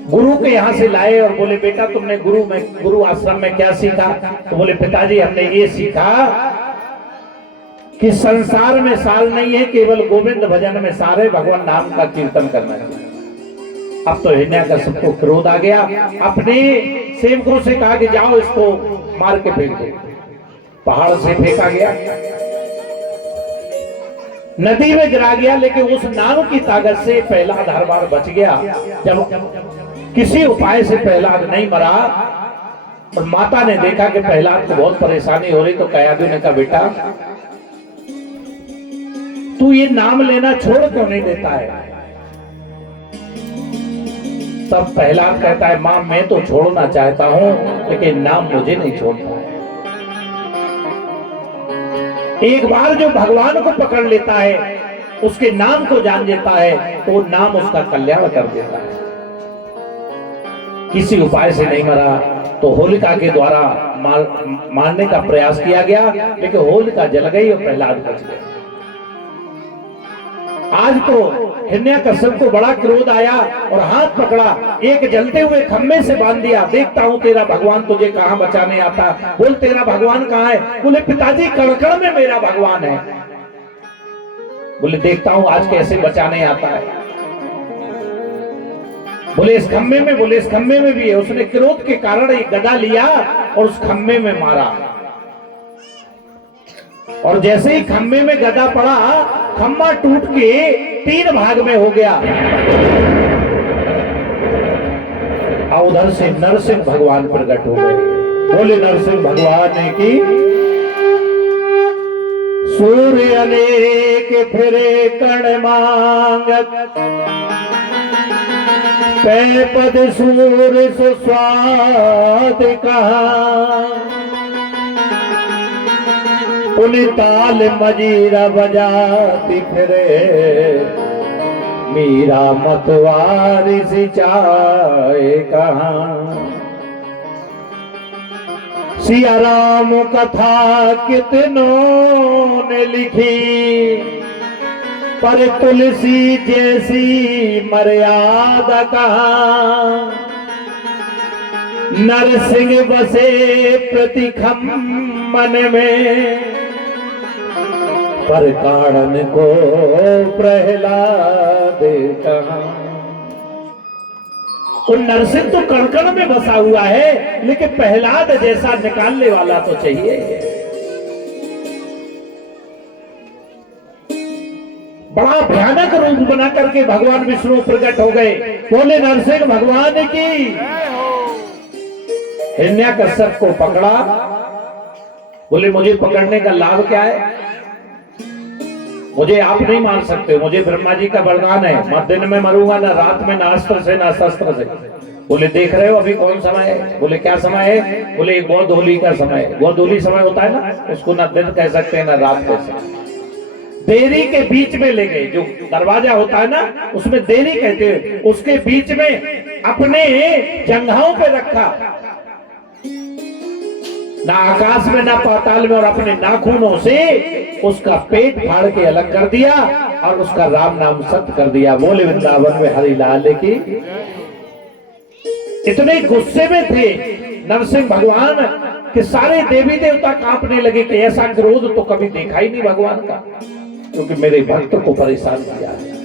गुरु के यहाँ से लाए और बोले बेटा तुमने गुरु आश्रम में क्या सीखा? तो बोले पिताजी हमने ये सीखा कि संसार में सार नहीं है, केवल गोविंद भजन में सार है, भगवान नाम का कीर्तन करना है। अब तो हिरण्यकश्यप को क्रोध आ गया, अपने सेवकों से कहा कि जाओ इसको मार के फेंक दो। पहाड़ से फेंका गया, नदी में गिरा गया, लेकिन उस नाम की ताकत से प्रहलाद हर बार बच गया। जब किसी उपाय से प्रहलाद नहीं मरा और माता ने देखा कि प्रहलाद को बहुत परेशानी हो रही, तो कयादू ने कहा बेटा तू ये नाम लेना छोड़ क्यों नहीं देता है? तब प्रहलाद कहता है मां मैं तो छोड़ना चाहता हूं लेकिन नाम मुझे नहीं छोड़ता है। एक बार जो भगवान को पकड़ लेता है, उसके नाम को जान लेता है, तो वो नाम उसका कल्याण कर देता है। किसी उपाय से नहीं मरा तो होलिका के द्वारा मारने का प्रयास किया गया, लेकिन होलिका जल गई और प्रहलाद बच गया। आज तो हिरण्यकश्यप को बड़ा क्रोध आया और हाथ पकड़ा, एक जलते हुए खम्भे से बांध दिया। देखता हूं तेरा भगवान तुझे कहां बचाने आता। बोल तेरा भगवान कहां है? बोले पिताजी कड़कड़ में मेरा भगवान है। बोले देखता हूं आज कैसे बचाने आता है। बोले इस खम्भे में, बोले इस खम्भे में भी है। उसने क्रोध के कारण एक गदा लिया और उस खम्भे में मारा, और जैसे ही खम्भे में गदा पड़ा, खम्भा टूट के 3 भाग में हो गया। और उधर से नरसिंह भगवान प्रकट हो गए। बोले नरसिंह भगवान की। सूर्य अनेक फिरे कण मांगत, पै पद सूर्य सुस्वाद कहा। पुनि ताल मजीरा बजाती फिरे, मीरा मतवारी सिंचाए कहाँ। सिया राम कथा कितनों ने लिखी, पर तुलसी जैसी मर्यादा कहाँ। नरसिंह बसे प्रति खम्मन में, पर कारण को प्रहलाद कहा। वो नरसिंह तो कणकण में बसा हुआ है, लेकिन प्रहलाद जैसा निकालने वाला तो चाहिए। बड़ा भयानक रूप बना करके भगवान विष्णु प्रकट हो गए। बोले नरसिंह भगवान की। हिरण्याकश्यप को पकड़ा। बोले मुझे पकड़ने का लाभ क्या है? मुझे आप नहीं मार सकते, मुझे ब्रह्मा जी का वरदान है, मैं दिन में मरूंगा ना रात में, ना अस्त्र से ना शस्त्र से। बोले देख रहे हो अभी कौन समय है? बोले क्या समय है? बोले गोधूली का समय है। गोधूली समय होता है ना, उसको ना दिन कह सकते हैं ना रात कह सकते हैं। देरी के बीच में ले गए, जो दरवाजा होता है ना उसमें देरी कहते हैं, उसके बीच में अपने जंघाओं पे रखा, ना आकाश में ना पाताल में, और अपने नाखूनों से उसका पेट फाड़ के अलग कर दिया और उसका राम नाम सत्य कर दिया। बोले वृंदावन में हरि लाल की। इतने गुस्से में थे नरसिंह भगवान कि सारे देवी देवता कांपने लगे कि ऐसा क्रोध तो कभी देखा ही नहीं भगवान का, क्योंकि मेरे भक्त को परेशान किया है।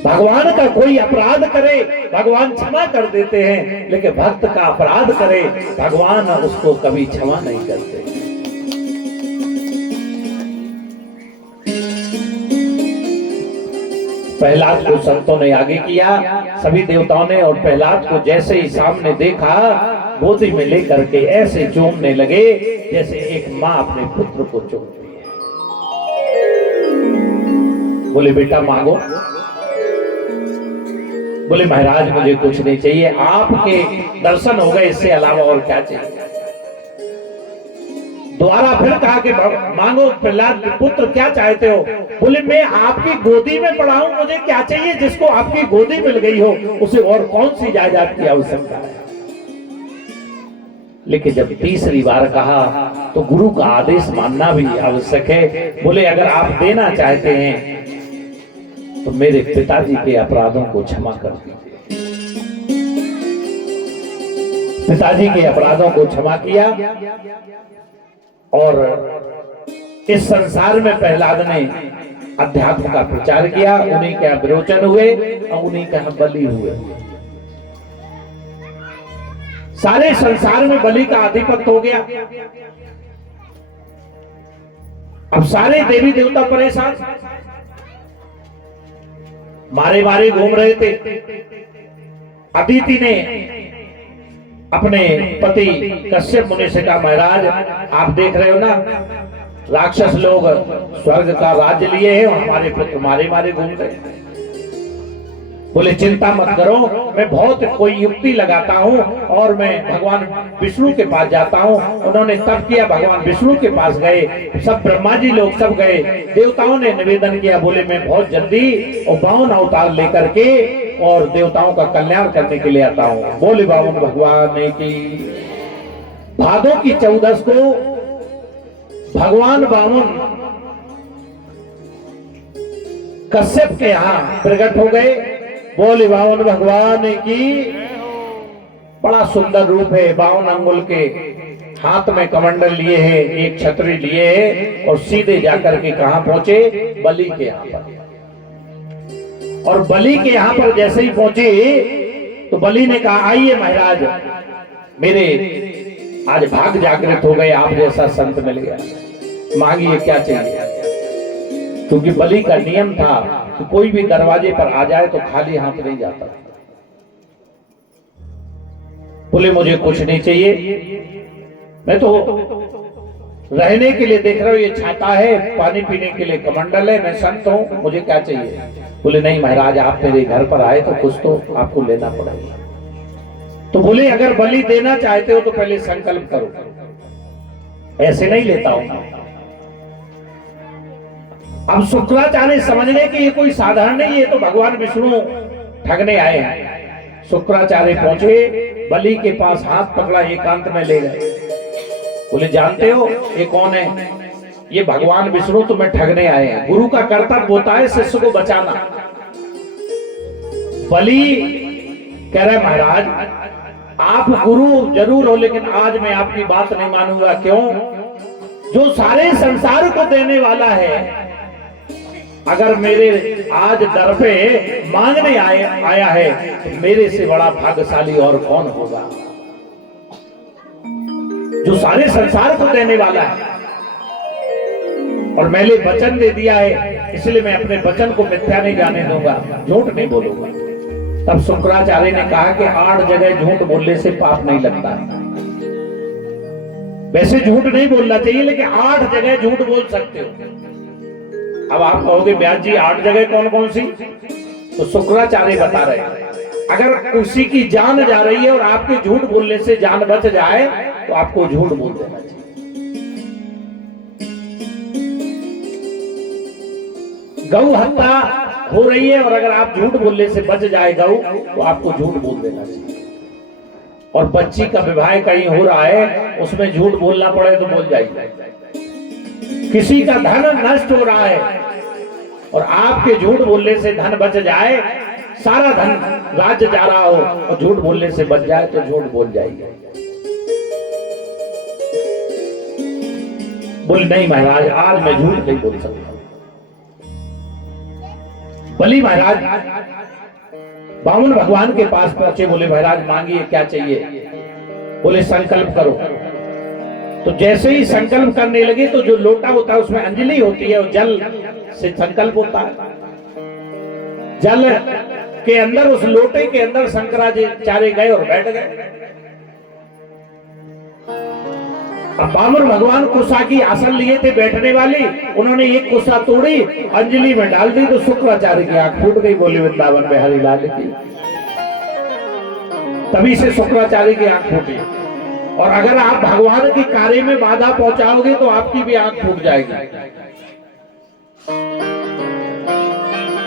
भगवान का कोई अपराध करे भगवान क्षमा कर देते हैं, लेकिन भक्त का अपराध करे भगवान उसको कभी क्षमा नहीं करते। प्रहलाद को संतों ने आगे किया, सभी देवताओं ने, और प्रहलाद को जैसे ही सामने देखा गोदी में लेकर के ऐसे चूमने लगे जैसे एक माँ अपने पुत्र को चूमती है। बोले बेटा मांगो। बोले महाराज मुझे कुछ नहीं चाहिए, आपके दर्शन हो गए, इससे अलावा और क्या चाहिए? दोबारा फिर कहा कि मांगो प्रहलाद पुत्र क्या चाहते हो? बोले मैं आपकी गोदी में पड़ा हूं, मुझे क्या चाहिए? जिसको आपकी गोदी मिल गई हो उसे और कौन सी जायदाद की आवश्यकता है? लेकिन जब तीसरी बार कहा तो गुरु का आदेश मानना भी आवश्यक है। बोले अगर आप देना चाहते हैं तो मेरे पिताजी के अपराधों को क्षमा कर दीजिए। पिताजी के अपराधों को क्षमा किया और इस संसार में प्रहलाद ने अध्यात्म का प्रचार किया। उन्हीं के विरोचन हुए और उन्हीं के बलि हुए। सारे संसार में बलि का आधिपत्य हो गया। अब सारे देवी देवता परेशान, मारे मारे घूम रहे थे। अदिति ने अपने पति कश्यप मुनि से कहा महाराज आप देख रहे हो ना, राक्षस लोग स्वर्ग का राज्य लिए हैं और हमारे पुत्र मारे मारे घूम रहे। बोले चिंता मत करो, मैं बहुत कोई युक्ति लगाता हूँ और मैं भगवान विष्णु के पास जाता हूँ। उन्होंने तब किया, भगवान विष्णु के पास गए, सब ब्रह्मा जी लोग सब गए, देवताओं ने निवेदन किया। बोले मैं बहुत जल्दी और 52 अवतार लेकर के और देवताओं का कल्याण करने के लिए आता हूँ। बोले बावन भगवान की। भादों की 14 को भगवान बावन कश्यप के यहाँ प्रकट हो गए। बोले बावन भगवान की। बड़ा सुंदर रूप है, 52 अंगुल के हाथ में कमंडल लिए है, एक छतरी लिए है और सीधे जाकर के कहां पहुंचे? बलि के यहाँ पर। और बलि के यहाँ पर जैसे ही पहुंचे तो बलि ने कहा आइए महाराज, मेरे आज भाग जागृत हो गए, आप जैसा संत मिल गया, मांगिए क्या चाहिए। क्योंकि बलि का नियम था कि कोई भी दरवाजे पर आ जाए तो खाली हाथ नहीं जाता। बोले मुझे कुछ नहीं चाहिए, मैं तो रहने के लिए देख रहा हूं, ये छाता है, पानी पीने के लिए कमंडल है, मैं संत हूं, मुझे क्या चाहिए। बोले नहीं महाराज आप मेरे घर पर आए तो कुछ तो आपको लेना पड़ेगा। तो बोले अगर बलि देना चाहते हो तो पहले संकल्प करो, ऐसे नहीं लेता हूं। अब शुक्राचार्य समझने कि ये कोई साधारण नहीं, ये तो भगवान विष्णु ठगने आए हैं। शुक्राचार्य पहुंचे, बलि के पास हाथ पकड़ा, एकांत में ले गए। बोले जानते हो ये कौन है? ये भगवान विष्णु तुम्हें ठगने आए हैं। गुरु का कर्तव्य होता है शिष्य को बचाना। बलि कह रहे महाराज आप गुरु जरूर हो, लेकिन आज मैं आपकी बात नहीं मानूंगा। क्यों? जो सारे संसार को देने वाला है, अगर मेरे आज दर पे मांगने आया है तो मेरे से बड़ा भाग्यशाली और कौन होगा। जो सारे संसार को देने वाला है और मैंने वचन दे दिया है, इसलिए मैं अपने वचन को मिथ्या नहीं जाने दूंगा, झूठ नहीं बोलूंगा। तब शुक्राचार्य ने कहा कि 8 जगह झूठ बोलने से पाप नहीं लगता है। वैसे झूठ नहीं बोलना चाहिए, लेकिन 8 जगह झूठ बोल सकते हो। अब आप कहोगे ब्यास जी 8 जगह कौन कौन सी? तो शुक्राचार्य बता रहे हैं, अगर किसी की जान जा रही है और आपके झूठ बोलने से जान बच जाए तो आपको झूठ बोल देना चाहिए। गौ हत्या हो रही है और अगर आप झूठ बोलने से बच जाए गौ, तो आपको झूठ बोल देना चाहिए। और बच्ची का विवाह कहीं हो रहा है, उसमें झूठ बोलना पड़े तो बोल जाइए। किसी का धन नष्ट हो रहा है और आपके झूठ बोलने से धन बच जाए, सारा धन राज्य जा रहा हो और झूठ बोलने से बच जाए तो झूठ बोल जाइए। बोले नहीं महाराज, आज मैं झूठ नहीं बोल सकता। बलि महाराज बामन भगवान के पास पहुंचे, बोले महाराज मांगिए क्या चाहिए। बोले संकल्प करो। तो जैसे ही संकल्प करने लगे तो जो लोटा होता है उसमें अंजलि होती है और जल से संकल्प होता है। जल के अंदर, उस लोटे के अंदर शंकराचार्य गए और बैठ गए। अब बामन भगवान कुशा की आसन लिए थे बैठने वाली, उन्होंने एक कुशा तोड़ी, अंजलि में डाल दी तो शुक्राचार्य की आंख फूट गई। बोले वृंदावन में हरि लाल की। तभी से शुक्राचार्य की आंख फूटी। और अगर आप भगवान के कार्य में बाधा पहुंचाओगे तो आपकी भी आंख फूट जाएगी।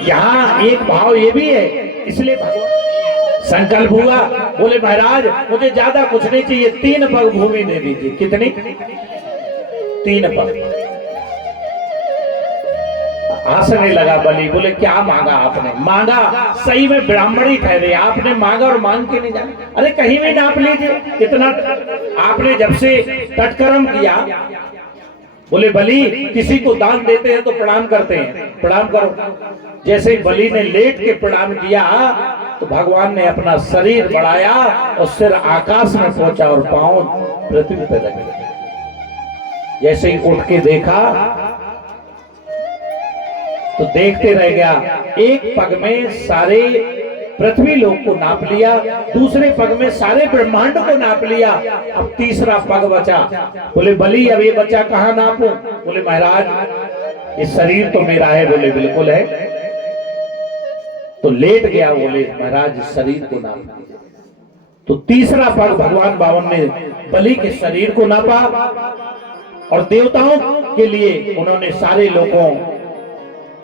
यहाँ एक भाव ये भी है, इसलिए भगवान संकल्प हुआ। बोले महाराज मुझे ज्यादा कुछ नहीं चाहिए, 3 पग भूमि दे दीजिए। कितनी? 3 पग। हंसने लगा बलि। बोले क्या मांगा आपने? मांगा सही में ब्राह्मण ही ठहरे, आपने मांगा और मांग के नहीं जाने। अरे कहीं भी नाप लीजिए कितना आपने जब से तटकर्म किया। बोले बलि किसी को दान देते हैं तो प्रणाम करते हैं, प्रणाम करो। जैसे ही बलि ने लेट के प्रणाम किया तो भगवान ने अपना शरीर बढ़ाया और सिर आकाश में पहुंचा और पांव पृथ्वी पर रखे। जैसे ही उठ के देखा तो देखते रह गया। एक पग में सारे पृथ्वी लोक को नाप लिया, दूसरे पग में सारे ब्रह्मांड को नाप लिया, अब तीसरा पग बचा। बोले बलि अब ये बचा कहां नापूं? बोले महाराज ये शरीर तो मेरा है। बोले बिल्कुल है। तो लेट गया। बोले महाराज शरीर को नाप दिया। तो तीसरा पग भगवान बामन ने बलि के शरीर को नापा और देवताओं के लिए उन्होंने सारे लोगों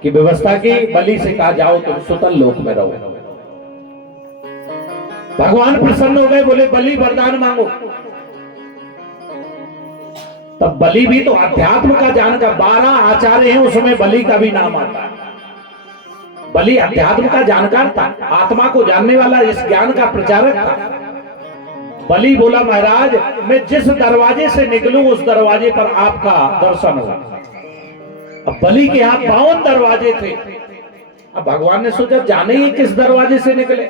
की व्यवस्था की। बलि से कहा जाओ तुम सुतल लोक में रहो। भगवान प्रसन्न हो गए। बोले बलि वरदान मांगो। तब बलि भी तो अध्यात्म का जानकर, 12 आचार्य हैं उसमें बलि का भी नाम आता है। बलि अध्यात्म का जानकार था, आत्मा को जानने वाला, इस ज्ञान का प्रचारक था। बलि बोला महाराज मैं जिस दरवाजे से निकलूं उस दरवाजे पर आपका दर्शन हो। अब बलि के यहाँ 52 दरवाजे थे। अब भगवान ने सोचा जाने ही किस दरवाजे से निकले,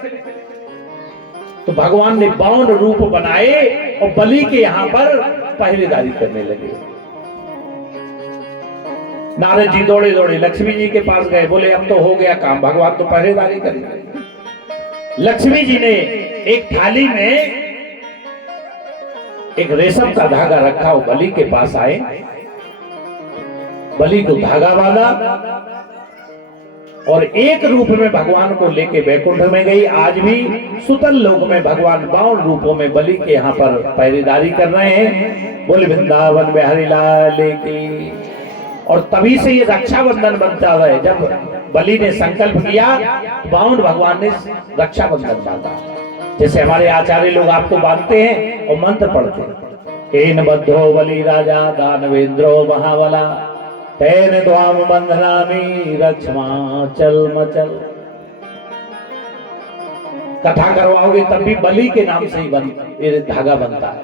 तो भगवान ने 52 रूप बनाए और बलि के यहाँ पर पहरेदारी करने लगे। नारद जी दौड़े दौड़े लक्ष्मी जी के पास गए। बोले अब तो हो गया काम, भगवान तो पहरेदारी करेंगे। लक्ष्मी जी ने एक थाली में एक रेशम का धागा रखा, वो बलि के पास आए, बलि को धागा बांधा और एक रूप में भगवान को लेके वैकुंठ में गई। आज भी सुतल लोक में भगवान 52 रूपों में बलि के यहाँ पर पहरेदारी कर रहे हैं। बोले वृंदावन में हरि लाल की। और तभी से ये रक्षाबंधन बनता है। जब बलि ने संकल्प किया 52 भगवान ने रक्षाबंधन बांधा। जैसे हमारे आचार्य लोग आपको बांधते हैं और मंत्र पढ़ते हैं। एन बद्धो बलि राजा दानवेंद्रो महाबला तेन त्वाम बंधनामि रक्षमा चल मचल। कथा करवाओगे तब भी बलि के नाम से ही धागा बनता है।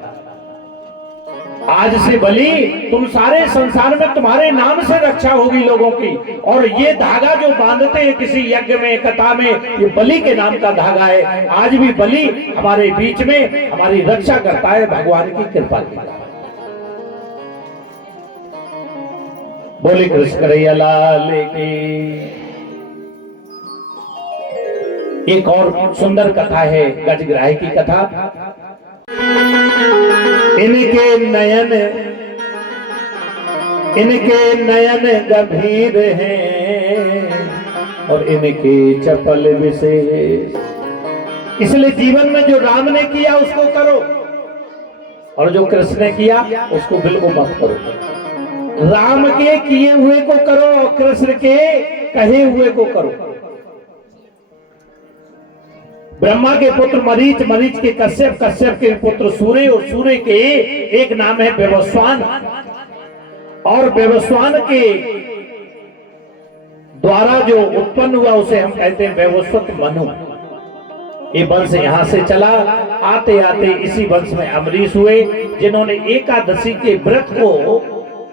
आज से बलि तुम सारे संसार में तुम्हारे नाम से रक्षा होगी लोगों की। और ये धागा जो बांधते हैं किसी यज्ञ में, कथा में, ये बलि के नाम का धागा है। आज भी बलि हमारे बीच में हमारी रक्षा करता है भगवान की कृपा की। बोले कृष्ण कन्हैया लाल की। एक और सुंदर कथा है गजग्राही की कथा। इनके नयन गंभीर हैं और इनके चपल विशेष। इसलिए जीवन में जो राम ने किया उसको करो और जो कृष्ण ने किया उसको बिल्कुल मत करो। राम के किए हुए को करो और कृष्ण के कहे हुए को करो। ब्रह्मा के पुत्र मरीच, मरीच के कश्यप, कश्यप के पुत्र सूर्य और सूर्य के एक नाम है व्यवस्वान। और व्यवस्वान के द्वारा जो उत्पन्न हुआ उसे हम कहते हैं व्यवस्वत मनु। ये वंश यहां से चला। आते आते इसी वंश में अमरीश हुए जिन्होंने एकादशी के व्रत को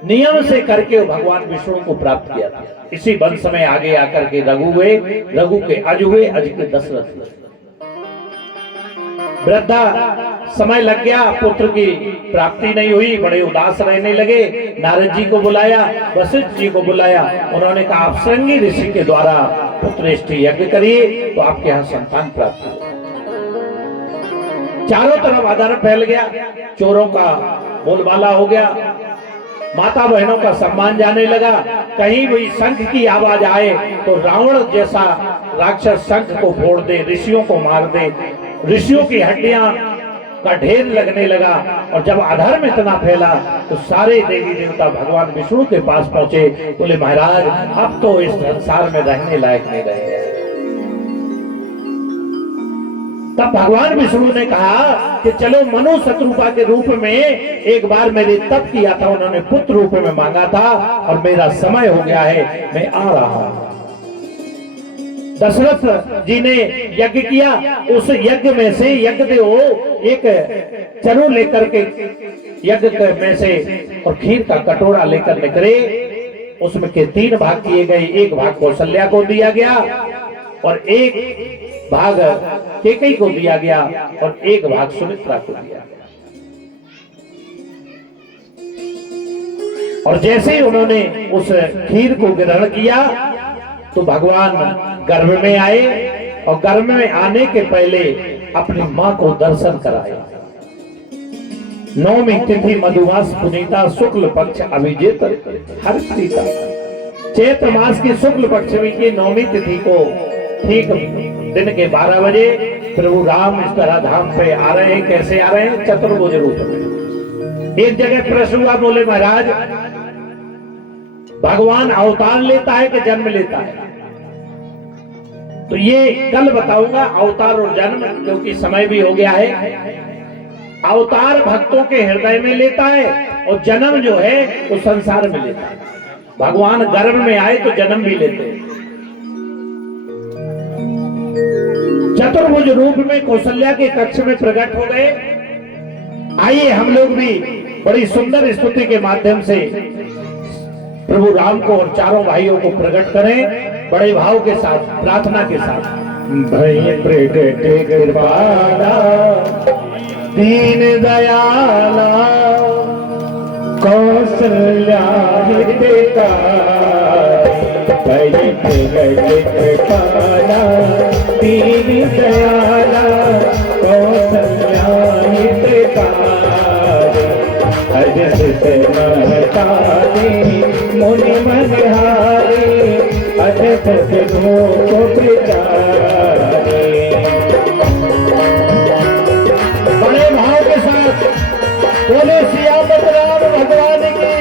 नियम से करके भगवान विष्णु को प्राप्त किया था। इसी वंश में आगे आकर के रघु हुए, रघु के अज हुए, अज के दशरथ हुए। वृद्धा समय लग गया, पुत्र की प्राप्ति नहीं हुई, बड़े उदास रहने लगे। नारद जी को बुलाया, वशिष्ठ जी को बुलाया। उन्होंने कहा आप श्रृंगी ऋषि के द्वारा पुत्रेष्टि यज्ञ करिए तो आपके यहाँ संतान प्राप्त हो। चारों तरफ आदर फैल गया, चोरों का बोलबाला हो गया, माता बहनों का सम्मान जाने लगा। कहीं भी शंख की आवाज आए तो रावण जैसा राक्षस शंख को फोड़ दे, ऋषियों को मार दे, ऋषियों की हड्डियां का ढेर लगने लगा। और जब अधर्म इतना फैला तो सारे देवी देवता भगवान विष्णु के पास पहुंचे। बोले महाराज अब तो इस संसार में रहने लायक नहीं रहे। तब भगवान विष्णु ने कहा कि चलो मनु शत्रुपा के रूप में एक बार मेरे तप किया था, उन्होंने पुत्र रूप में मांगा था और मेरा समय हो गया है, मैं आ रहा हूं। दशरथ जी ने यज्ञ किया। उस यज्ञ में से यज्ञदेव एक चरु लेकर के यज्ञ में से और खीर का कटोरा लेकर निकले। उसमें के 3 भाग किए गए। एक भाग कौशल्या को दिया गया और एक भाग कैकेयी को दिया गया और एक भाग सुमित्रा को दिया गया। और जैसे ही उन्होंने उस खीर को ग्रहण किया तो भगवान गर्भ में आए और गर्भ में आने के पहले अपनी मां को दर्शन कराए। नौमी तिथि मधुमास पुनीता शुक्ल पक्ष अभिजित हर्षिता। चैत्र मास की शुक्ल पक्ष की नौमी तिथि को ठीक दिन के 12 बजे प्रभु राम इस तरह धाम पे आ रहे हैं। कैसे आ रहे हैं? चतुर्भुज रूप में। एक जगह प्रश्न हुआ, बोले महाराज भगवान अवतार लेता है कि जन्म लेता है? तो ये कल बताऊंगा अवतार और जन्म, क्योंकि समय भी हो गया है। अवतार भक्तों के हृदय में लेता है और जन्म जो है वो संसार में लेता है। भगवान गर्भ में आए तो जन्म भी लेते हैं। चतुर्भुज रूप में कौशल्या के कक्ष में प्रकट हो गए। आइए हम लोग भी बड़ी सुंदर स्तुति के माध्यम से प्रभु राम को और चारों भाइयों को प्रकट करें, बड़े भाव के साथ, प्रार्थना के साथ। भय प्रकट कृपाला दीन दयाला कौशल्या हितकारी। भय प्रकट कृपाला दीन दयाला कौशल्या हितकारी। अजस महतारी मुनि मनहारी अजस को पितारी। बड़े भाव के साथ बोले सियापत राम भगवान की।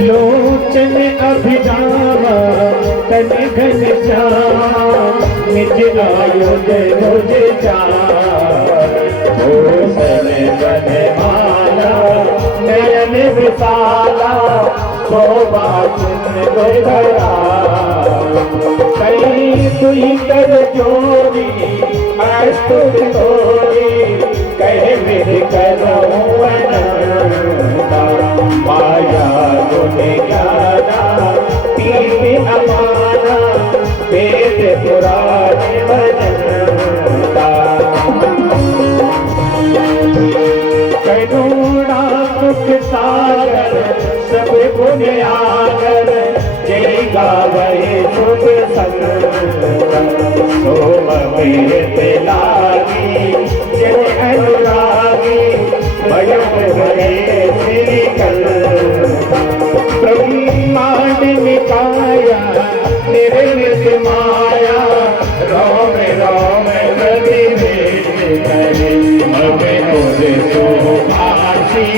लोचन अभिजावा तन घन श्याम निज आयुध भुज बनमाला नयन विशाला शोभा चिन्ह कहीं कोई कर जोरी अस्तु तोरी कहे विधि करो माया गुने ज्ञाना पीति अमाना वेद पुराण बनता करुणा सुख सागर सब गुण आगर जय गावे शुभ संग सोम में लागी जय अनुरागी भय भरे श्री कर ब्रह्मांड निकाया निर्मित माया राम राम रवि करे हमें तुझे तो भाषी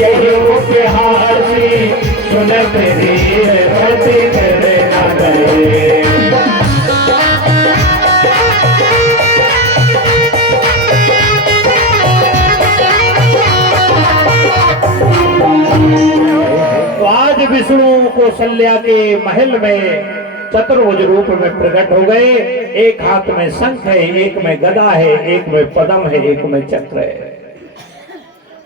यही उपहासी सुनत धीर पति करे न करे आज विष्णु कौशल्या के महल में चतुर्भुज रूप में प्रकट हो गए। एक हाथ में शंख है, एक में गदा है, एक में पद्म है, एक में चक्र है।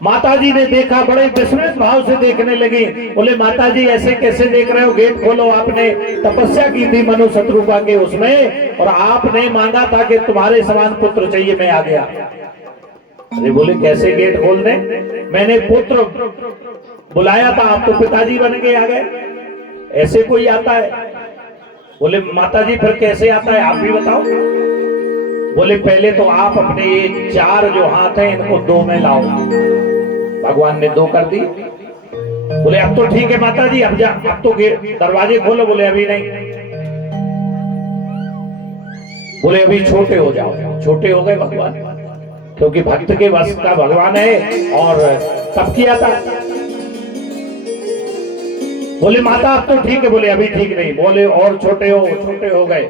माता जी ने देखा, बड़े विस्मित भाव से देखने लगी। बोले माता जी ऐसे कैसे देख रहे हो, गेट खोलो। आपने तपस्या की थी मनु शत्रुपा के उसमें, और आपने मांगा था कि तुम्हारे समान पुत्र चाहिए, मैं आ गया। अरे बोले कैसे गेट खोल दे, मैंने पुत्र बुलाया था, आप तो पिताजी बन के आ गए, ऐसे कोई आता है? बोले माता जी फिर कैसे आता है, आप भी बताओ। बोले पहले तो आप अपने ये चार जो हाथ हैं इनको दो में लाओ। भगवान ने दो कर दी। बोले अब तो ठीक है माता जी, अब जा, अब तो दरवाजे खोलो। बोले अभी नहीं। बोले अभी छोटे हो जाओ। छोटे हो गए भगवान, क्योंकि भक्त के वश का भगवान है, और तब किया था। बोले माता अब तो ठीक है। बोले अभी ठीक नहीं। बोले और छोटे हो गए।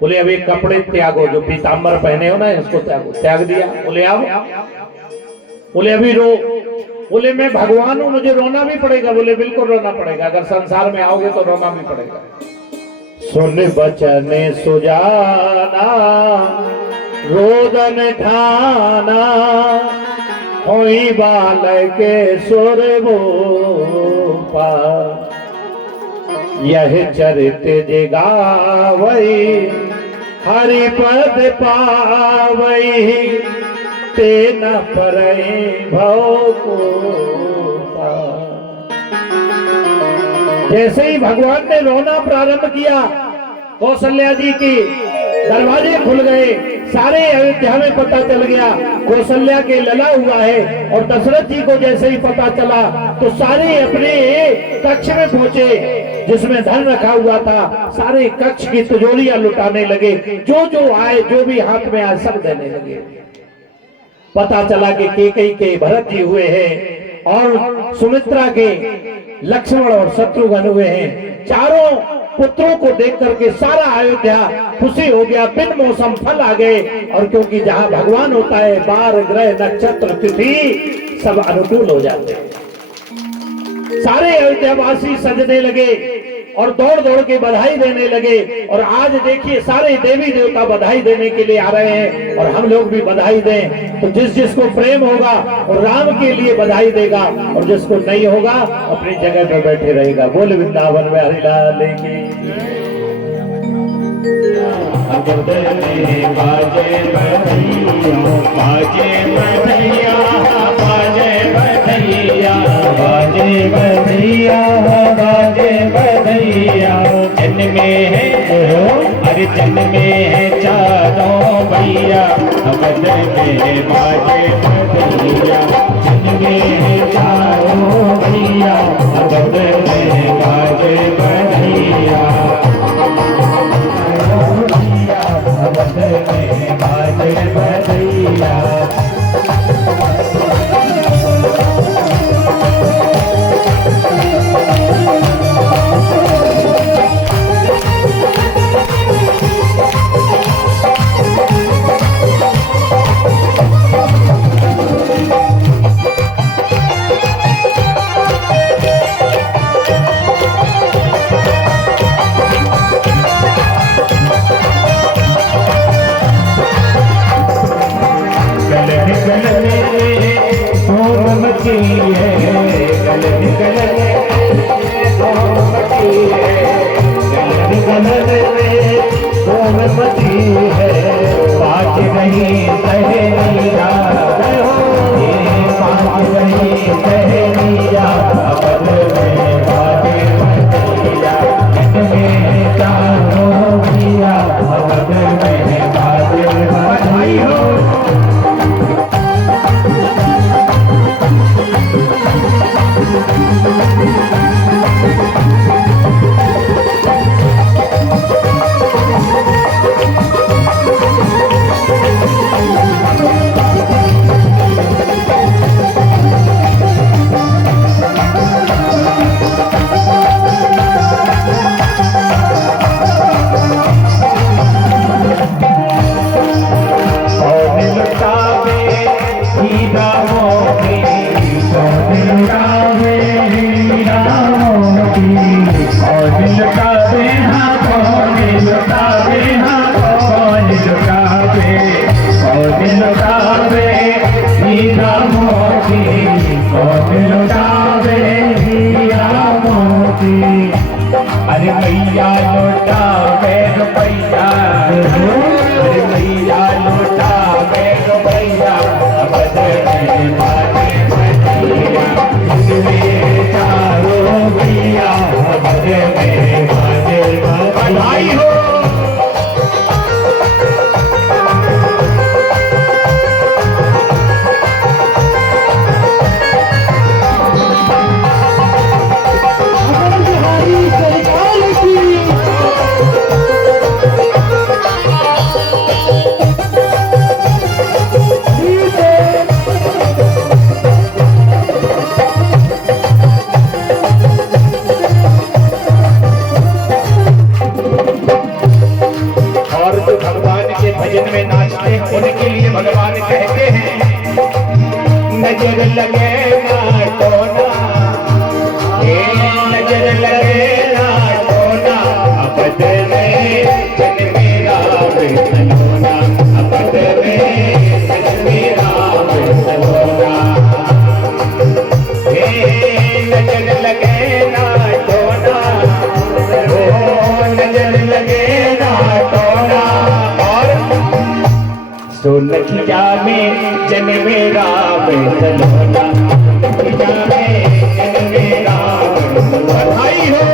बोले अभी कपड़े त्यागो, जो पीताम्बर पहने हो ना इसको त्यागो। त्याग दिया। बोले अब। बोले अभी रो। बोले मैं भगवान हूं, मुझे रोना भी पड़ेगा। बोले बिल्कुल रोना पड़ेगा, अगर संसार में आओगे तो रोना भी पड़ेगा। सुन बचन सुजाना रोदन ठाना होई बालक सुर बोपा यह चरित जगावई हरि पद पावई ते न परई भव को। जैसे ही भगवान ने रोना प्रारंभ किया, कौशल्या जी की दरवाजे खुल गए। सारे अयोध्या में पता चल गया कौशल्या के लला हुआ है। और दशरथ जी को जैसे ही पता चला तो सारे अपने कक्ष में पहुंचे जिसमें धन रखा हुआ था। सारे कक्ष की तिजोरियां लुटाने लगे। जो आए, जो भी हाथ में आए, सब देने लगे। पता चला कि कैकेयी के भरत जी हुए हैं, और सुमित्रा के लक्ष्मण और शत्रुघ्न हुए हैं। चारों पुत्रों को देख करके सारा अयोध्या खुशी हो गया। बिन मौसम फल आ गए, और क्योंकि जहां भगवान होता है बार ग्रह नक्षत्र तिथि सब अनुकूल हो जाते हैं। सारे अयोध्यावासी सजने लगे और दौड़ दौड़ के बधाई देने लगे। और आज देखिए सारे देवी देवता बधाई देने के लिए आ रहे हैं, और हम लोग भी बधाई दें। तो जिसको प्रेम होगा और राम के लिए बधाई देगा, और जिसको नहीं होगा अपनी जगह पर बैठे रहेगा। बोल वृंदावन में हरिलाल की। बाजे बधैया, बाजे बधैया, बाजे बधैया, बाजे बधैया। जन्मे है अरे जन्मे है चारों भैया, बदन में बाजे बधैया। जन्मे है चारों भैया, बदन में बाजे बधैया। बदन में बाजे बधैया। अरे मैया लौटावे रुपैया, अरे मैया लौटावे रुपैया, बदले मारे मैया, इसमें चारो मैया, बदले मारे बधाई हो। उनके लिए भगवान कहते हैं नजर लगे ना टोना, नजर लगे ना टोना, अबद में जन्मे राम सलोना, अबद में जन्मे राम सलोना, नजर लगे ना टोना, नजर लगे ना टोना, सोनकिया में जन्मे राम सलोना, सोनकिया में जन्मे राम, बधाई हो।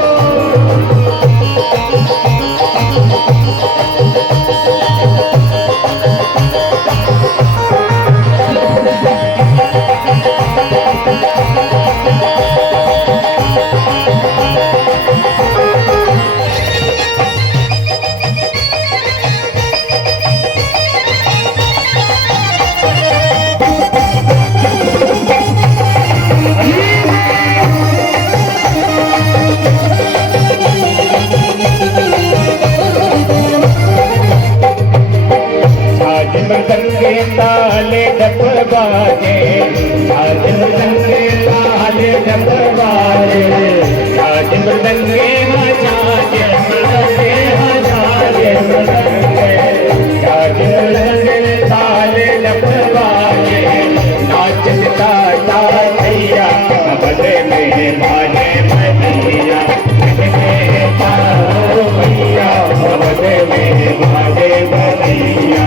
मृदंगे ताले जप बाजे, आज मृदंगे ताले जप बाजे, आज मृदंगे बजाजे, मृदंगे बजाजे, मृदंगे, आज मृदंगे ताले जप बाजे, नाचता ताइया, बदले में बाजे मैया, मैया, बदले में बाजे मैया,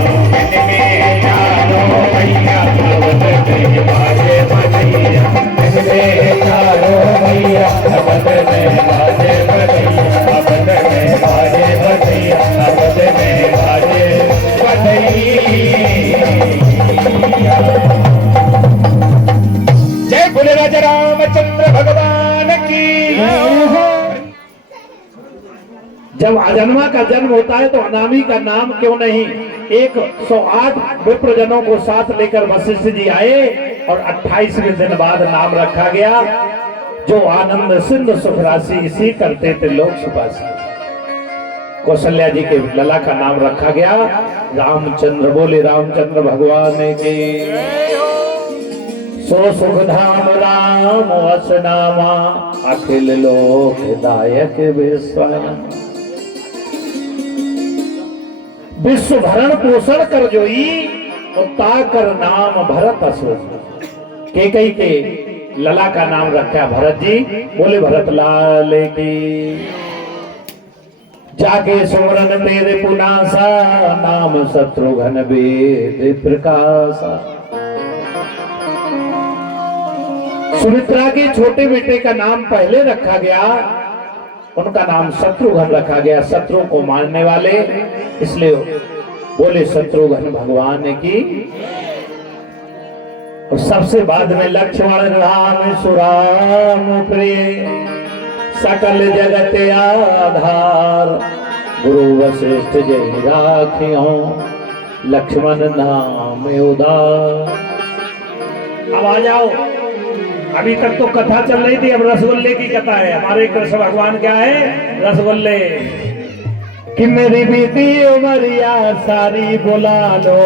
जय बोले राजा रामचंद्र भगवान की। जब अजन्मा का जन्म होता है तो अनामी का नाम क्यों नहीं। 108 विप्रजनों को साथ लेकर वशिष्ठ जी आए और 28वें दिन बाद नाम रखा गया। जो आनंद सिंधु सुख राशि इसी करते थे लोग सुभाषी। कौशल्या जी के लला का नाम रखा गया रामचंद्र। बोले रामचंद्र भगवान के। सो सुख धाम राम वसनामा, अखिल लोक दायक विश्वाम। विश्व भरण पोषण कर जोई, ताकर नाम भरत असुर। कई के लला का नाम रखा भरत जी। बोले भरत लाल की। जाके सुमरन तेरे पुनासा, नाम शत्रुघ्न वेद प्रकाशा। सुमित्रा के छोटे बेटे का नाम पहले रखा गया, उनका नाम शत्रुघ्न रखा गया, शत्रु को मारने वाले, इसलिए बोले शत्रुघ्न भगवान की। और सबसे बाद में लक्ष्मण राम सुराम प्रिय, सकल जगत आधार। गुरु वशिष्ठ जय राखियो, लक्ष्मण नाम उदार। अब आ जाओ, अभी तक तो कथा चल रही थी, अब रसगुल्ले की कथा है। हमारे कृष्ण भगवान क्या है? रसगुल्ले। कि मेरी बीती उमरिया सारी बुला लो,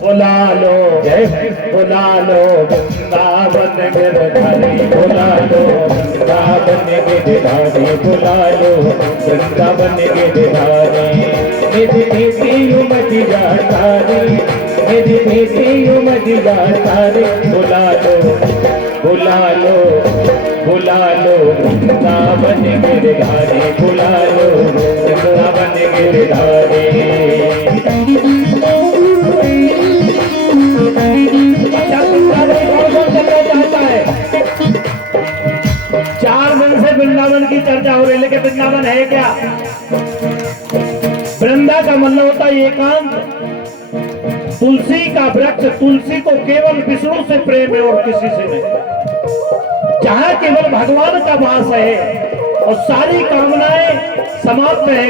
बुला लो, बुला लो वृंदावन गिरधारी, बुला लो वृंदावन गिरधारी, बुला लो वृंदावन गिरधारी। मेरी बीती उमरिया सारी, मेरी बेटी उमरिया सारी, बुला लो, बुला लो, बुला लो वृंदावन गिरधारी, बुला लो वृंदावन गिरधारी। अच्छा वृंदावन कौन चलना चाहता है? 4 दिन से वृंदावन की चर्चा हो रही, लेकिन वृंदावन है क्या? वृंदा का मतलब होता है एकांत। तुलसी का वृक्ष, तुलसी को केवल विष्णु से प्रेम है और किसी से नहीं। जहां केवल भगवान का वास है और सारी कामनाएं समाप्त है,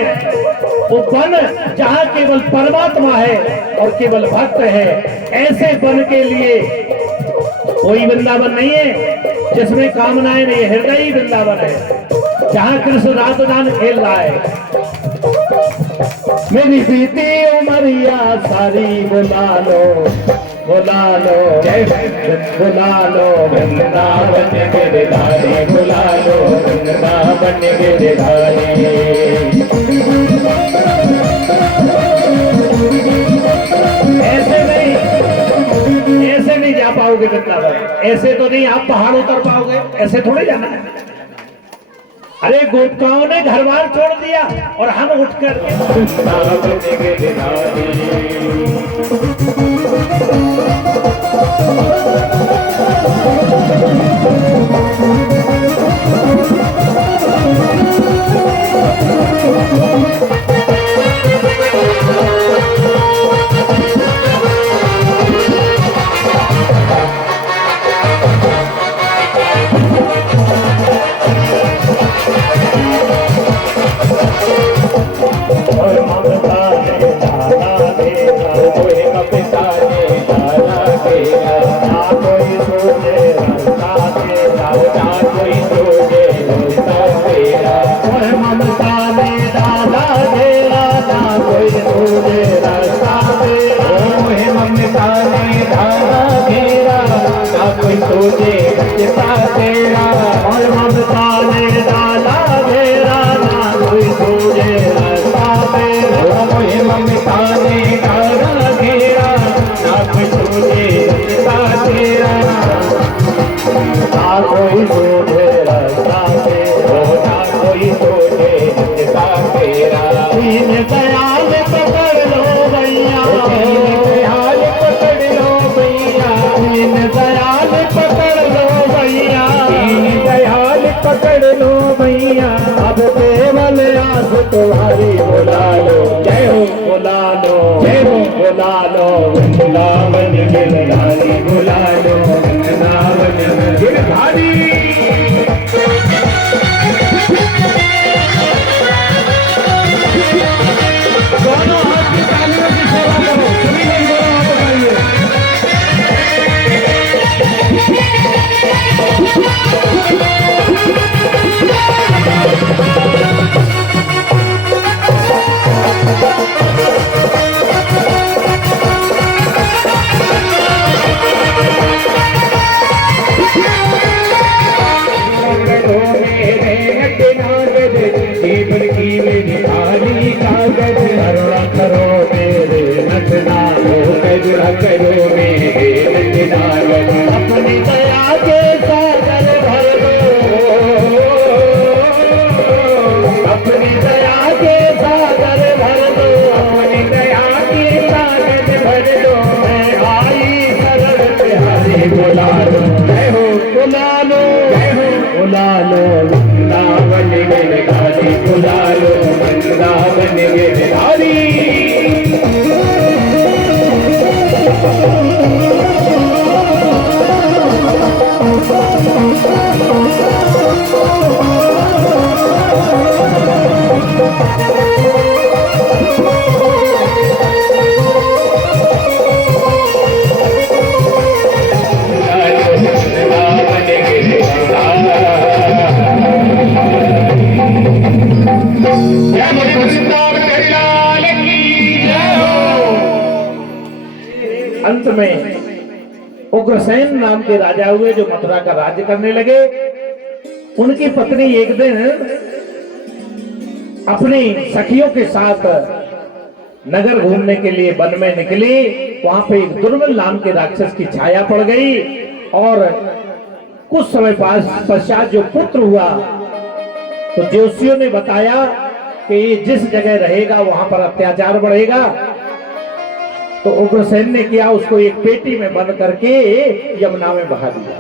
वो वन जहां केवल परमात्मा है और केवल भक्त है, ऐसे वन के लिए कोई वृंदावन नहीं है जिसमें कामनाएं नहीं। हृदय ही वृंदावन है जहां कृष्ण रात दान खेल रहा है। मेरी बीती उमरिया सारी बुला लो, बुला लो जय बुला लो वृंदावन गिरधारी, बुला लो वृंदावन गिरधारी। ऐसे नहीं जा पाओगे वृंदावन, ऐसे तो नहीं आप पहाड़ उतर पाओगे, ऐसे थोड़े जाना है। अरे गोपिकाओं ने घर बार छोड़ दिया और हम उठकर तुम्हारी बुला लो, जय हो बुला लो, जय हो बुला लो वृंदावन गिरधारी, बुला लो वृंदावन गिरधारी। दोनों हाथ की तालियों की सेवा करो, सभी लोग दोनों हाथ उठाइए। करो मेरे अपनी दया के सागर भर दो, अपनी दया के सागर भर दो, अपनी दया के सागर भर दो। मैं आई शरण बिहारी, बुला लो, जय हो बुला लो, जय हो बुला लो वृंदावन गिरधारी, बुला लो वृंदावन गिरधारी। अंत में उग्रसेन नाम के राजा हुए जो मथुरा का राज्य करने लगे। उनकी पत्नी एक दिन अपनी सखियों के साथ नगर घूमने के लिए वन में निकली। वहां पे एक दुर्बल नाम के राक्षस की छाया पड़ गई और कुछ समय पश्चात जो पुत्र हुआ तो ज्योतिषियों ने बताया कि ये जिस जगह रहेगा वहां पर अत्याचार बढ़ेगा। तो उग्रसेन ने किया, उसको एक पेटी में बंद करके यमुना में बहा दिया।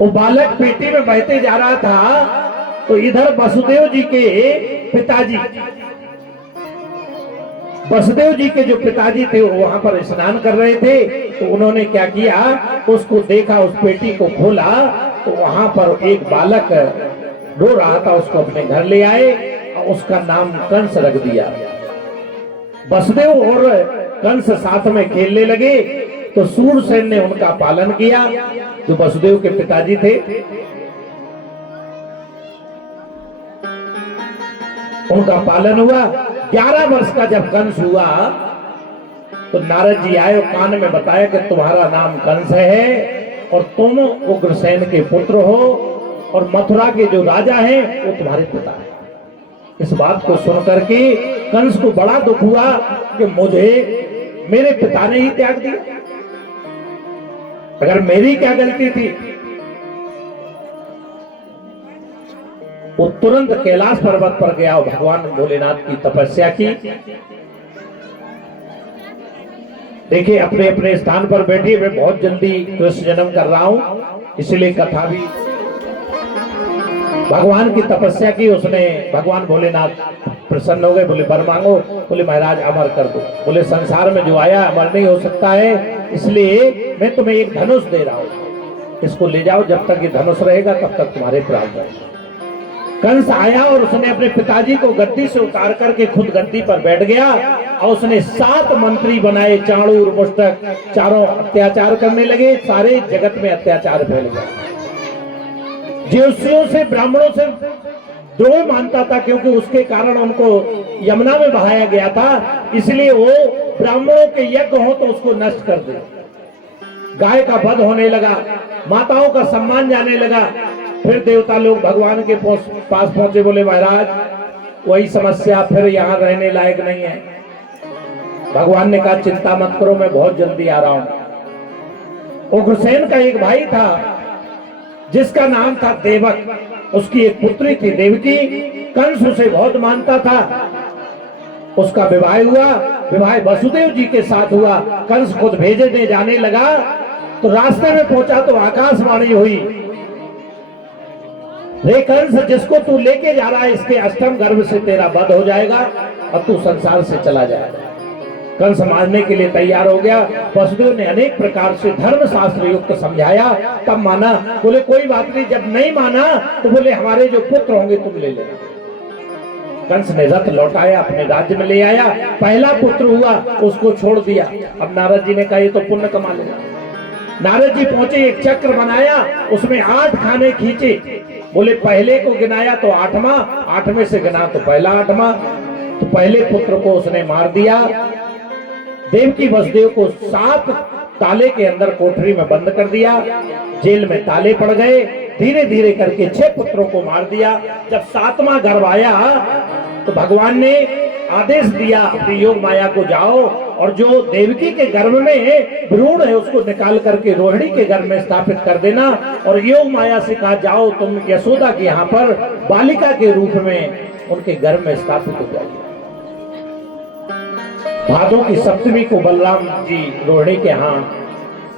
वो बालक पेटी में बहते जा रहा था तो इधर वसुदेव जी के पिताजी, वसुदेव जी के जो पिताजी थे वो वहां पर स्नान कर रहे थे। तो उन्होंने क्या किया, उसको देखा, उस पेटी को खोला तो वहां पर एक बालक रो रहा था, उसको अपने घर ले आए और उसका नाम कंस रख दिया। वसुदेव और कंस साथ में खेलने लगे तो सूरसेन ने उनका पालन किया, जो वसुदेव के पिताजी थे। उनका पालन हुआ। 11 वर्ष का जब कंस हुआ तो नारद जी आए और कान में बताया कि तुम्हारा नाम कंस है और तुम उग्रसेन के पुत्र हो और मथुरा के जो राजा हैं वो तुम्हारे पिता हैं। इस बात को सुनकर के कंस को बड़ा दुख हुआ कि मुझे मेरे पिता ने ही त्याग दिया, अगर मेरी क्या गलती थी। वो तुरंत कैलाश पर्वत पर गया और भगवान भोलेनाथ की तपस्या की। देखिए अपने अपने स्थान पर बैठिए, मैं बहुत जल्दी कृष्ण जन्म कर रहा हूं, इसलिए कथा भी। भगवान की तपस्या की उसने, भगवान भोलेनाथ प्रसन्न हो गए, बोले वर मांगो। बोले महाराज अमर कर दो। बोले संसार में जो आया अमर नहीं हो सकता है, इसलिए मैं तुम्हें एक धनुष दे रहा हूं, इसको ले जाओ, जब तक ये धनुष रहेगा तब तक तुम्हारे प्राण रहेंगे। कंस आया और उसने अपने पिताजी को गद्दी से उतार करके खुद गद्दी पर बैठ गया और उसने 7 मंत्री बनाए, चाणूर मुष्टक, चारों अत्याचार करने लगे। सारे जगत में अत्याचार फैल गया। ज्योतिषियों से, ब्राह्मणों से द्रोह मानता था, क्योंकि उसके कारण उनको यमुना में बहाया गया था, इसलिए वो ब्राह्मणों के यज्ञ हो तो उसको नष्ट कर दे। गाय का वध होने लगा, माताओं का सम्मान जाने लगा। फिर देवता लोग भगवान के पास पहुंचे, बोले महाराज वही समस्या, फिर यहाँ रहने लायक नहीं है। भगवान ने कहा चिंता मत करो, मैं बहुत जल्दी आ रहा हूं। उग्रसेन का एक भाई था जिसका नाम था देवक, उसकी एक पुत्री थी देवकी। कंस उसे बहुत मानता था। उसका विवाह हुआ, विवाह वसुदेव जी के साथ हुआ। कंस खुद भेजने जाने लगा तो रास्ते में पहुंचा तो आकाशवाणी हुई, रे कंस, जिसको तू लेके जा रहा है इसके अष्टम गर्भ से तेरा वध हो जाएगा और तू संसार से चला जाएगा। कंस मारने के लिए तैयार हो गया। वसुदेव ने अनेक प्रकार से धर्म शास्त्र युक्त समझाया, तब माना। बोले कोई बात नहीं, जब नहीं माना तो बोले हमारे जो पुत्र होंगे तुम ले लेना। कंस ने रथ लौटाया, अपने राज्य में ले आया। पहला पुत्र हुआ, उसको छोड़ दिया। अब नारद जी ने कहा ये तो पुण्य कमा लेगा। नारद जी पहुंचे, एक चक्र बनाया, उसमें 8 खाने खींचे। बोले पहले को गिनाया तो 8वां, 8वें से गिना तो पहला 8वां। तो पहले पुत्र को उसने मार दिया। देवकी वसुदेव को 7 ताले के अंदर कोठरी में बंद कर दिया, जेल में ताले पड़ गए। धीरे धीरे करके 6 पुत्रों को मार दिया। जब 7वां गर्भ आया तो भगवान ने आदेश दिया अपनी योग माया को जाओ और जो देवकी के गर्भ में भ्रूण है उसको निकाल करके रोहिणी के गर्भ में स्थापित कर देना। और योग माया से कहा जाओ तुम यशोदा के यहाँ पर बालिका के रूप में उनके गर्भ में स्थापित हो जाइए। भादों की सप्तमी को बलराम जी रोहिणी के यहाँ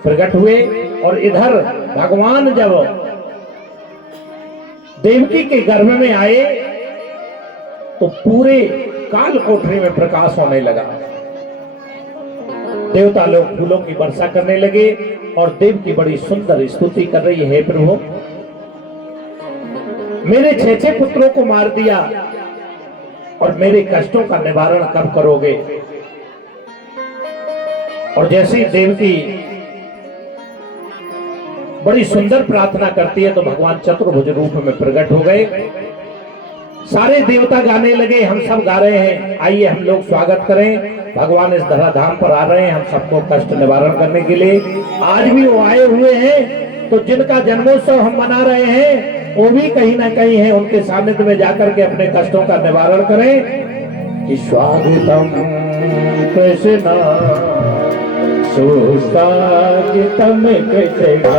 प्रकट हुए और इधर भगवान जब देवकी के गर्भ में आए तो पूरे काल कोठरी में प्रकाश होने लगा। देवता लोग फूलों की वर्षा करने लगे और देव की बड़ी सुंदर स्तुति कर रही है, प्रभु मेरे 6 पुत्रों को मार दिया और मेरे कष्टों का निवारण कब करोगे। और जैसी देवकी बड़ी सुंदर प्रार्थना करती है तो भगवान चतुर्भुज रूप में प्रकट हो गए। सारे देवता गाने लगे, हम सब गा रहे हैं। आइए हम लोग स्वागत करें, भगवान इस धराधाम पर आ रहे हैं हम सबको कष्ट निवारण करने के लिए। आज भी वो आए हुए हैं, तो जिनका जन्मोत्सव हम मना रहे हैं वो भी कहीं ना कहीं है, उनके सानिध्य में जाकर के अपने कष्टों का निवारण करें। कि स्वागतम कृष्ण सुस्वागतम कृष्णा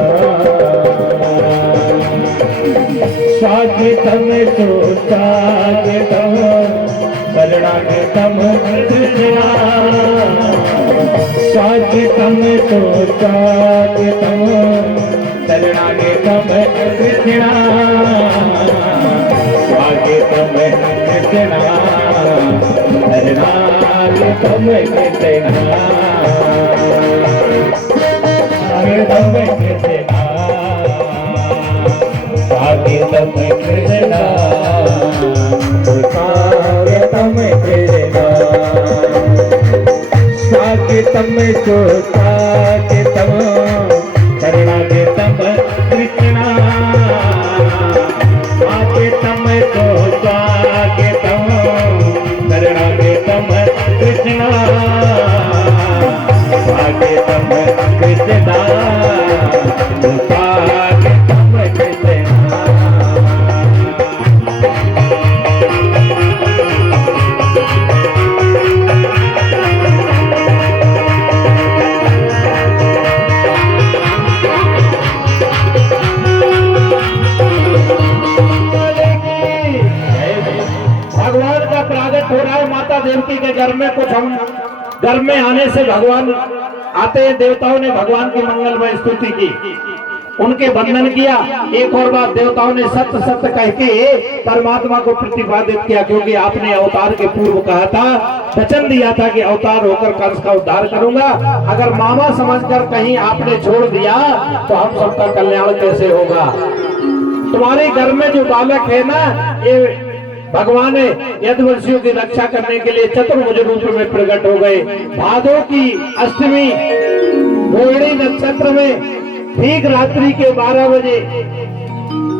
स्वागतम सुस्वागतम शरणागतम कृष्णा स्वागतम सुस्वागतम शरणागतम कृष्णा स्वागतम कृष्णा शरणागतम कृष्णा स्वागतम कृष्णा स्वागतम कृष्णा स्वागतम कृष्णा स्वागतम सुस्वागतम शरणागतम कृष्णा स्वागतम सुस्वागतम शरणागतम कृष्णा स्वागतम कृष्णा स्वागतम कृष्णा भगवान का प्रागट हो रहा है माता देवकी के घर में। कुछ हम घर में आने से भगवान आते हैं। देवताओं ने भगवान की मंगलमय स्तुति की, उनके वंदन किया। एक और बात, देवताओं ने सत्य सत्य कह के परमात्मा को प्रतिपादित किया, क्योंकि आपने अवतार के पूर्व कहा था, वचन दिया था कि अवतार होकर कंस का उद्धार करूंगा। अगर मामा समझकर कहीं आपने छोड़ दिया तो हम सबका कल्याण कैसे होगा। तुम्हारे घर में जो बालक है ना, ये भगवान यदुवंशियों की रक्षा करने के लिए चतुर्भुज रूप में प्रकट हो गए। भादों की अष्टमी रोहिणी नक्षत्र में ठीक रात्रि के 12 बजे,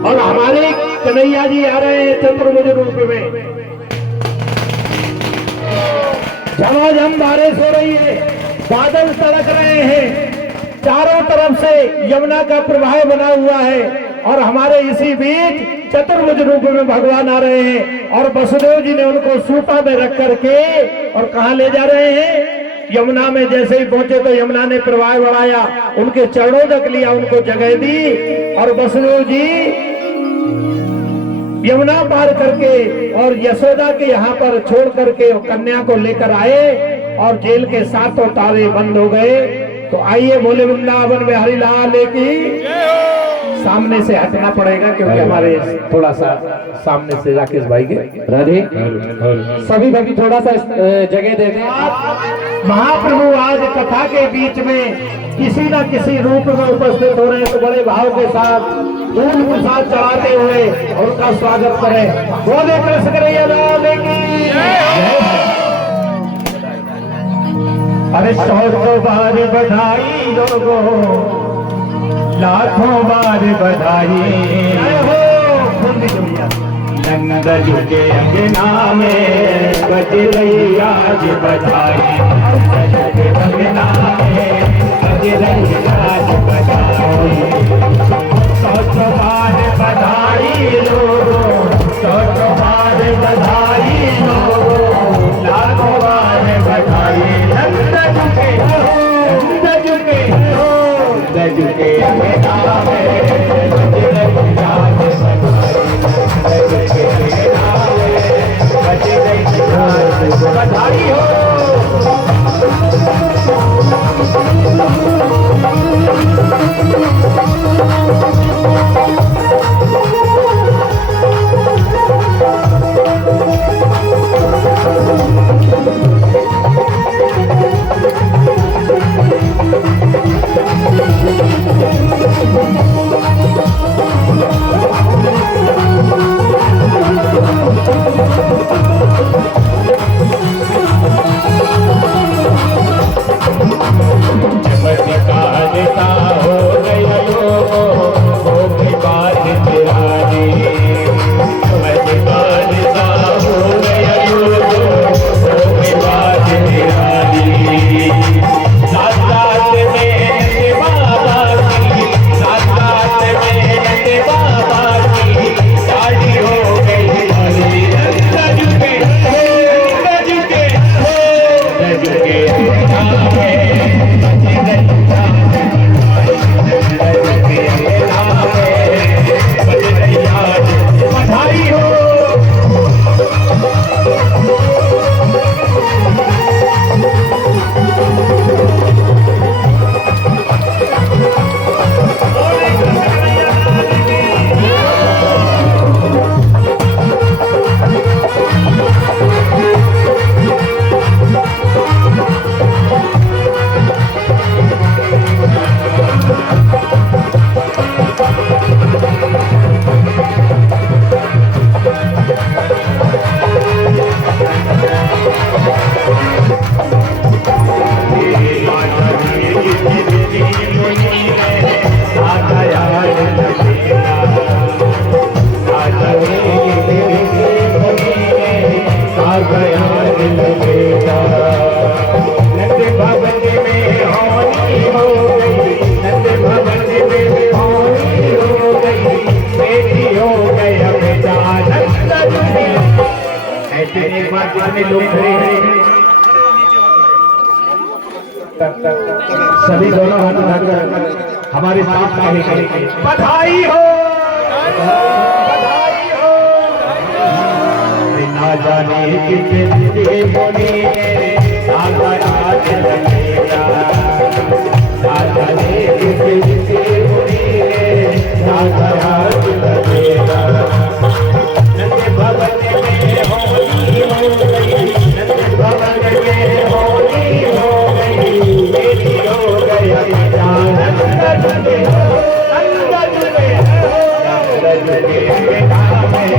और हमारे कन्हैया जी आ रहे हैं चतुर्भुज रूप में। झमाझम बारिश हो रही है, बादल तड़क रहे हैं, चारों तरफ से यमुना का प्रवाह बना हुआ है, और हमारे इसी बीच चतुर्भुज रूप में भगवान आ रहे हैं। और वसुदेव जी ने उनको सूपा में रख करके और कहाँ ले जा रहे हैं, यमुना में। जैसे ही पहुंचे तो यमुना ने प्रवाह बढ़ाया, उनके चरणों तक लिया, उनको जगह दी, और वसुदेव जी यमुना पार करके और यशोदा के यहाँ पर छोड़ करके कन्या को लेकर आए, और जेल के सातों तारे बंद हो गए। तो आइए बोले वृंदावन बिहारी लाल की। सामने से हटना पड़ेगा क्योंकि हमारे थोड़ा सा सामने से राकेश भाई के राधे सभी भक्ति थोड़ा सा जगह दे दें। महाप्रभु आज कथा के बीच में किसी न किसी रूप में उपस्थित हो रहे हैं, तो बड़े भाव के साथ दूध प्रसाद चढ़ाते हुए उनका स्वागत करें। बोले कृष्ण कन्हैया लाल की। अरे 100 बार बधाई लोगों, लाखों बार बधाई हो। नंद जी के अंगना में बज रही आज बधाई, अंगना में बज रही आज बधाई। 100 बार बधाई लोगों, 100 बार बधाई लोगों, लाखों बार बधाई। नंद जी के जुके अंगना में बज रही आज बधाई हो। जितने लोग खड़े हैं सभी दोनों हाथ उठाकर हमारे साथ कहेंगे बधाई हो, बधाई हो। ना जाने कितने बोले आज लगेगा, ना जाने कितने बोले आज लगेगा। नंद भवन में होली हो गई, नंद भवन में होली हो गई, मेरी हो गया नंद जुले हो, नंद जुले हो, नंद जुले नाम है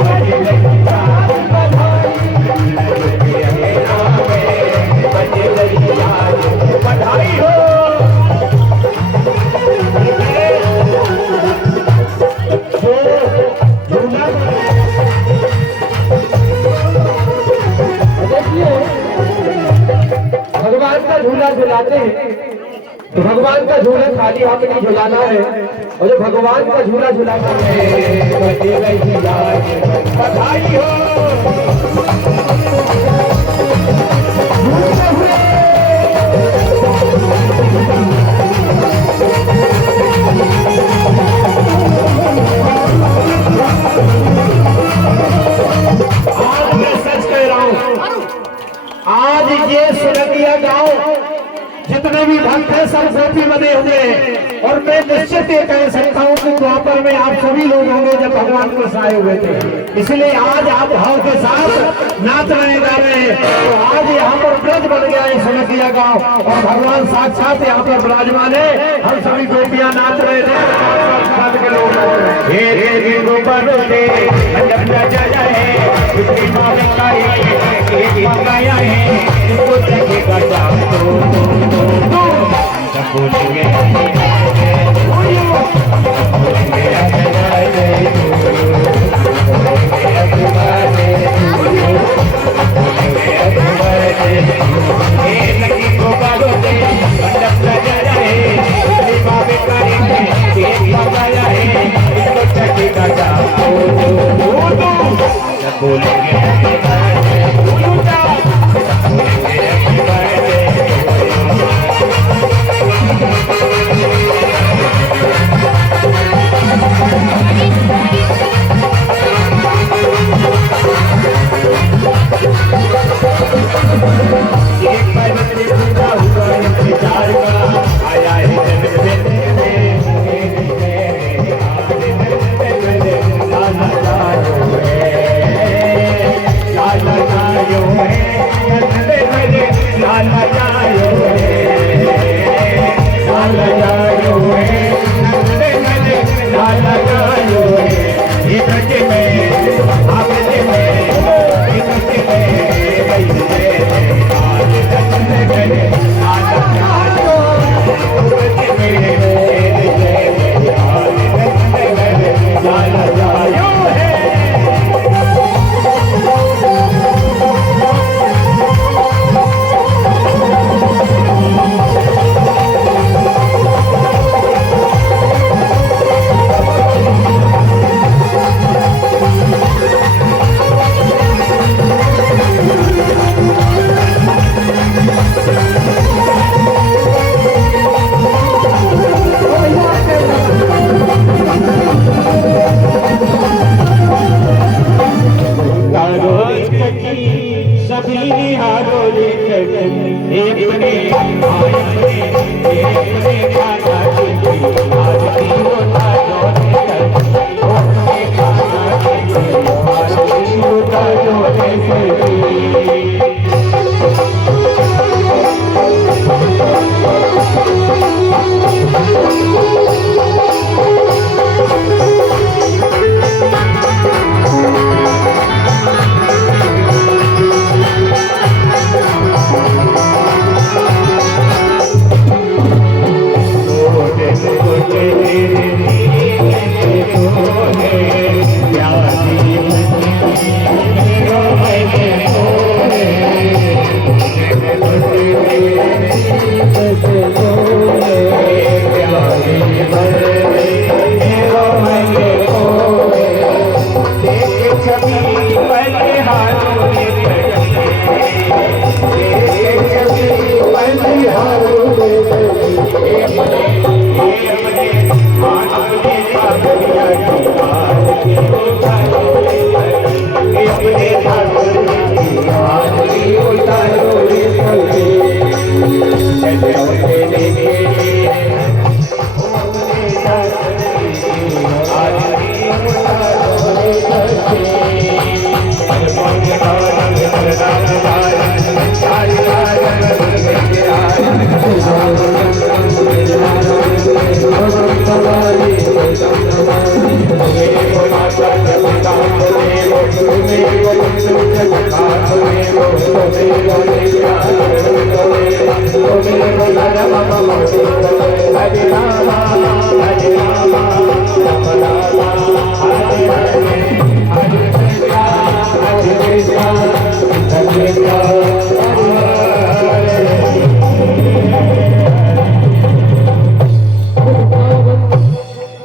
बज गई याद बधाई, नंद जुले नाम है बज गई याद बधाई हो। भगवान का झूला झुलाते हैं तो भगवान का झूला खाली हाथ नहीं झुलाना है, और जो भगवान का झूला झुलाना है बधाई हो। आज मैं सच कह रहा हूं, आज ये सुरंगिया गांव जितने भी भक्त हैं सब गोपी बने हुए हैं, और मैं निश्चित ये कह सकता हूँ कि द्वापर में आप सभी लोग होंगे जब भगवान को साए हुए थे, इसलिए आज आप भाव के साथ नाच रहे गा रहे हैं। तो आज यहाँ पर ब्रज बन गया है सुरंगिया गांव, और भगवान साक्षात यहाँ पर विराजमान है। हम सभी गोपियां नाच रहे थे के लोग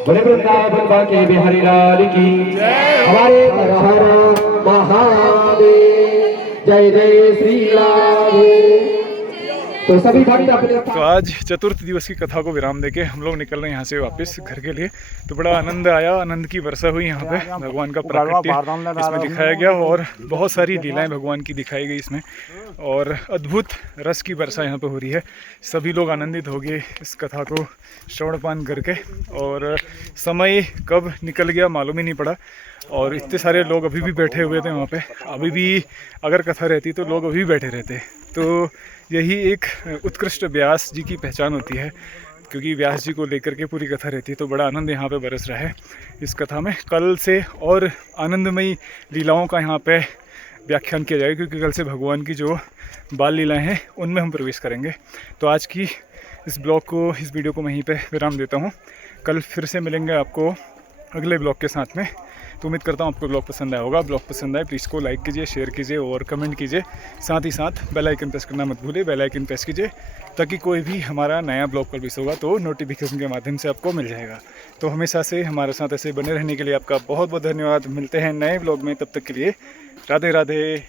बोले वृंदावन बाके बिहारी लाल की हमारे हर हर महादेव जय जय श्री राधे। तो सभी भक्त अपने तो आज चतुर्थ दिवस की कथा को विराम देके हम लोग निकल रहे हैं यहाँ से वापस घर के लिए। तो बड़ा आनंद आया, आनंद की वर्षा हुई यहाँ पे, भगवान का प्राकट्य इसमें दिखाया गया और बहुत सारी लीलाएं भगवान की दिखाई गई इसमें, और अद्भुत रस की वर्षा यहाँ पे हो रही है। सभी लोग आनंदित हो गए इस कथा को श्रवणपान करके, और समय कब निकल गया मालूम ही नहीं पड़ा। और इतने सारे लोग अभी भी बैठे हुए थे वहाँ पे, अभी भी अगर कथा रहती तो लोग अभी भी बैठे रहते। तो यही एक उत्कृष्ट व्यास जी की पहचान होती है, क्योंकि व्यास जी को लेकर के पूरी कथा रहती है। तो बड़ा आनंद यहाँ पे बरस रहा है इस कथा में। कल से और आनंदमयी लीलाओं का यहाँ पे व्याख्यान किया जाएगा, क्योंकि कल से भगवान की जो बाल लीलाएँ हैं उनमें हम प्रवेश करेंगे। तो आज की इस ब्लॉग को, इस वीडियो को मैं यहीं पे विराम देता हूँ। कल फिर से मिलेंगे आपको अगले ब्लॉग के साथ में। तो उम्मीद करता हूँ आपको ब्लॉग पसंद आया होगा। ब्लॉग पसंद आए प्लीज़ को लाइक कीजिए, शेयर कीजिए और कमेंट कीजिए। साथ ही साथ बेल आइकन प्रेस करना मत भूलिए, बेल आइकन प्रेस कीजिए ताकि कोई भी हमारा नया ब्लॉग पब्लिश होगा तो नोटिफिकेशन के माध्यम से आपको मिल जाएगा। तो हमेशा से हमारे साथ ऐसे बने रहने के लिए आपका बहुत बहुत धन्यवाद। मिलते हैं नए ब्लॉग में, तब तक के लिए राधे राधे।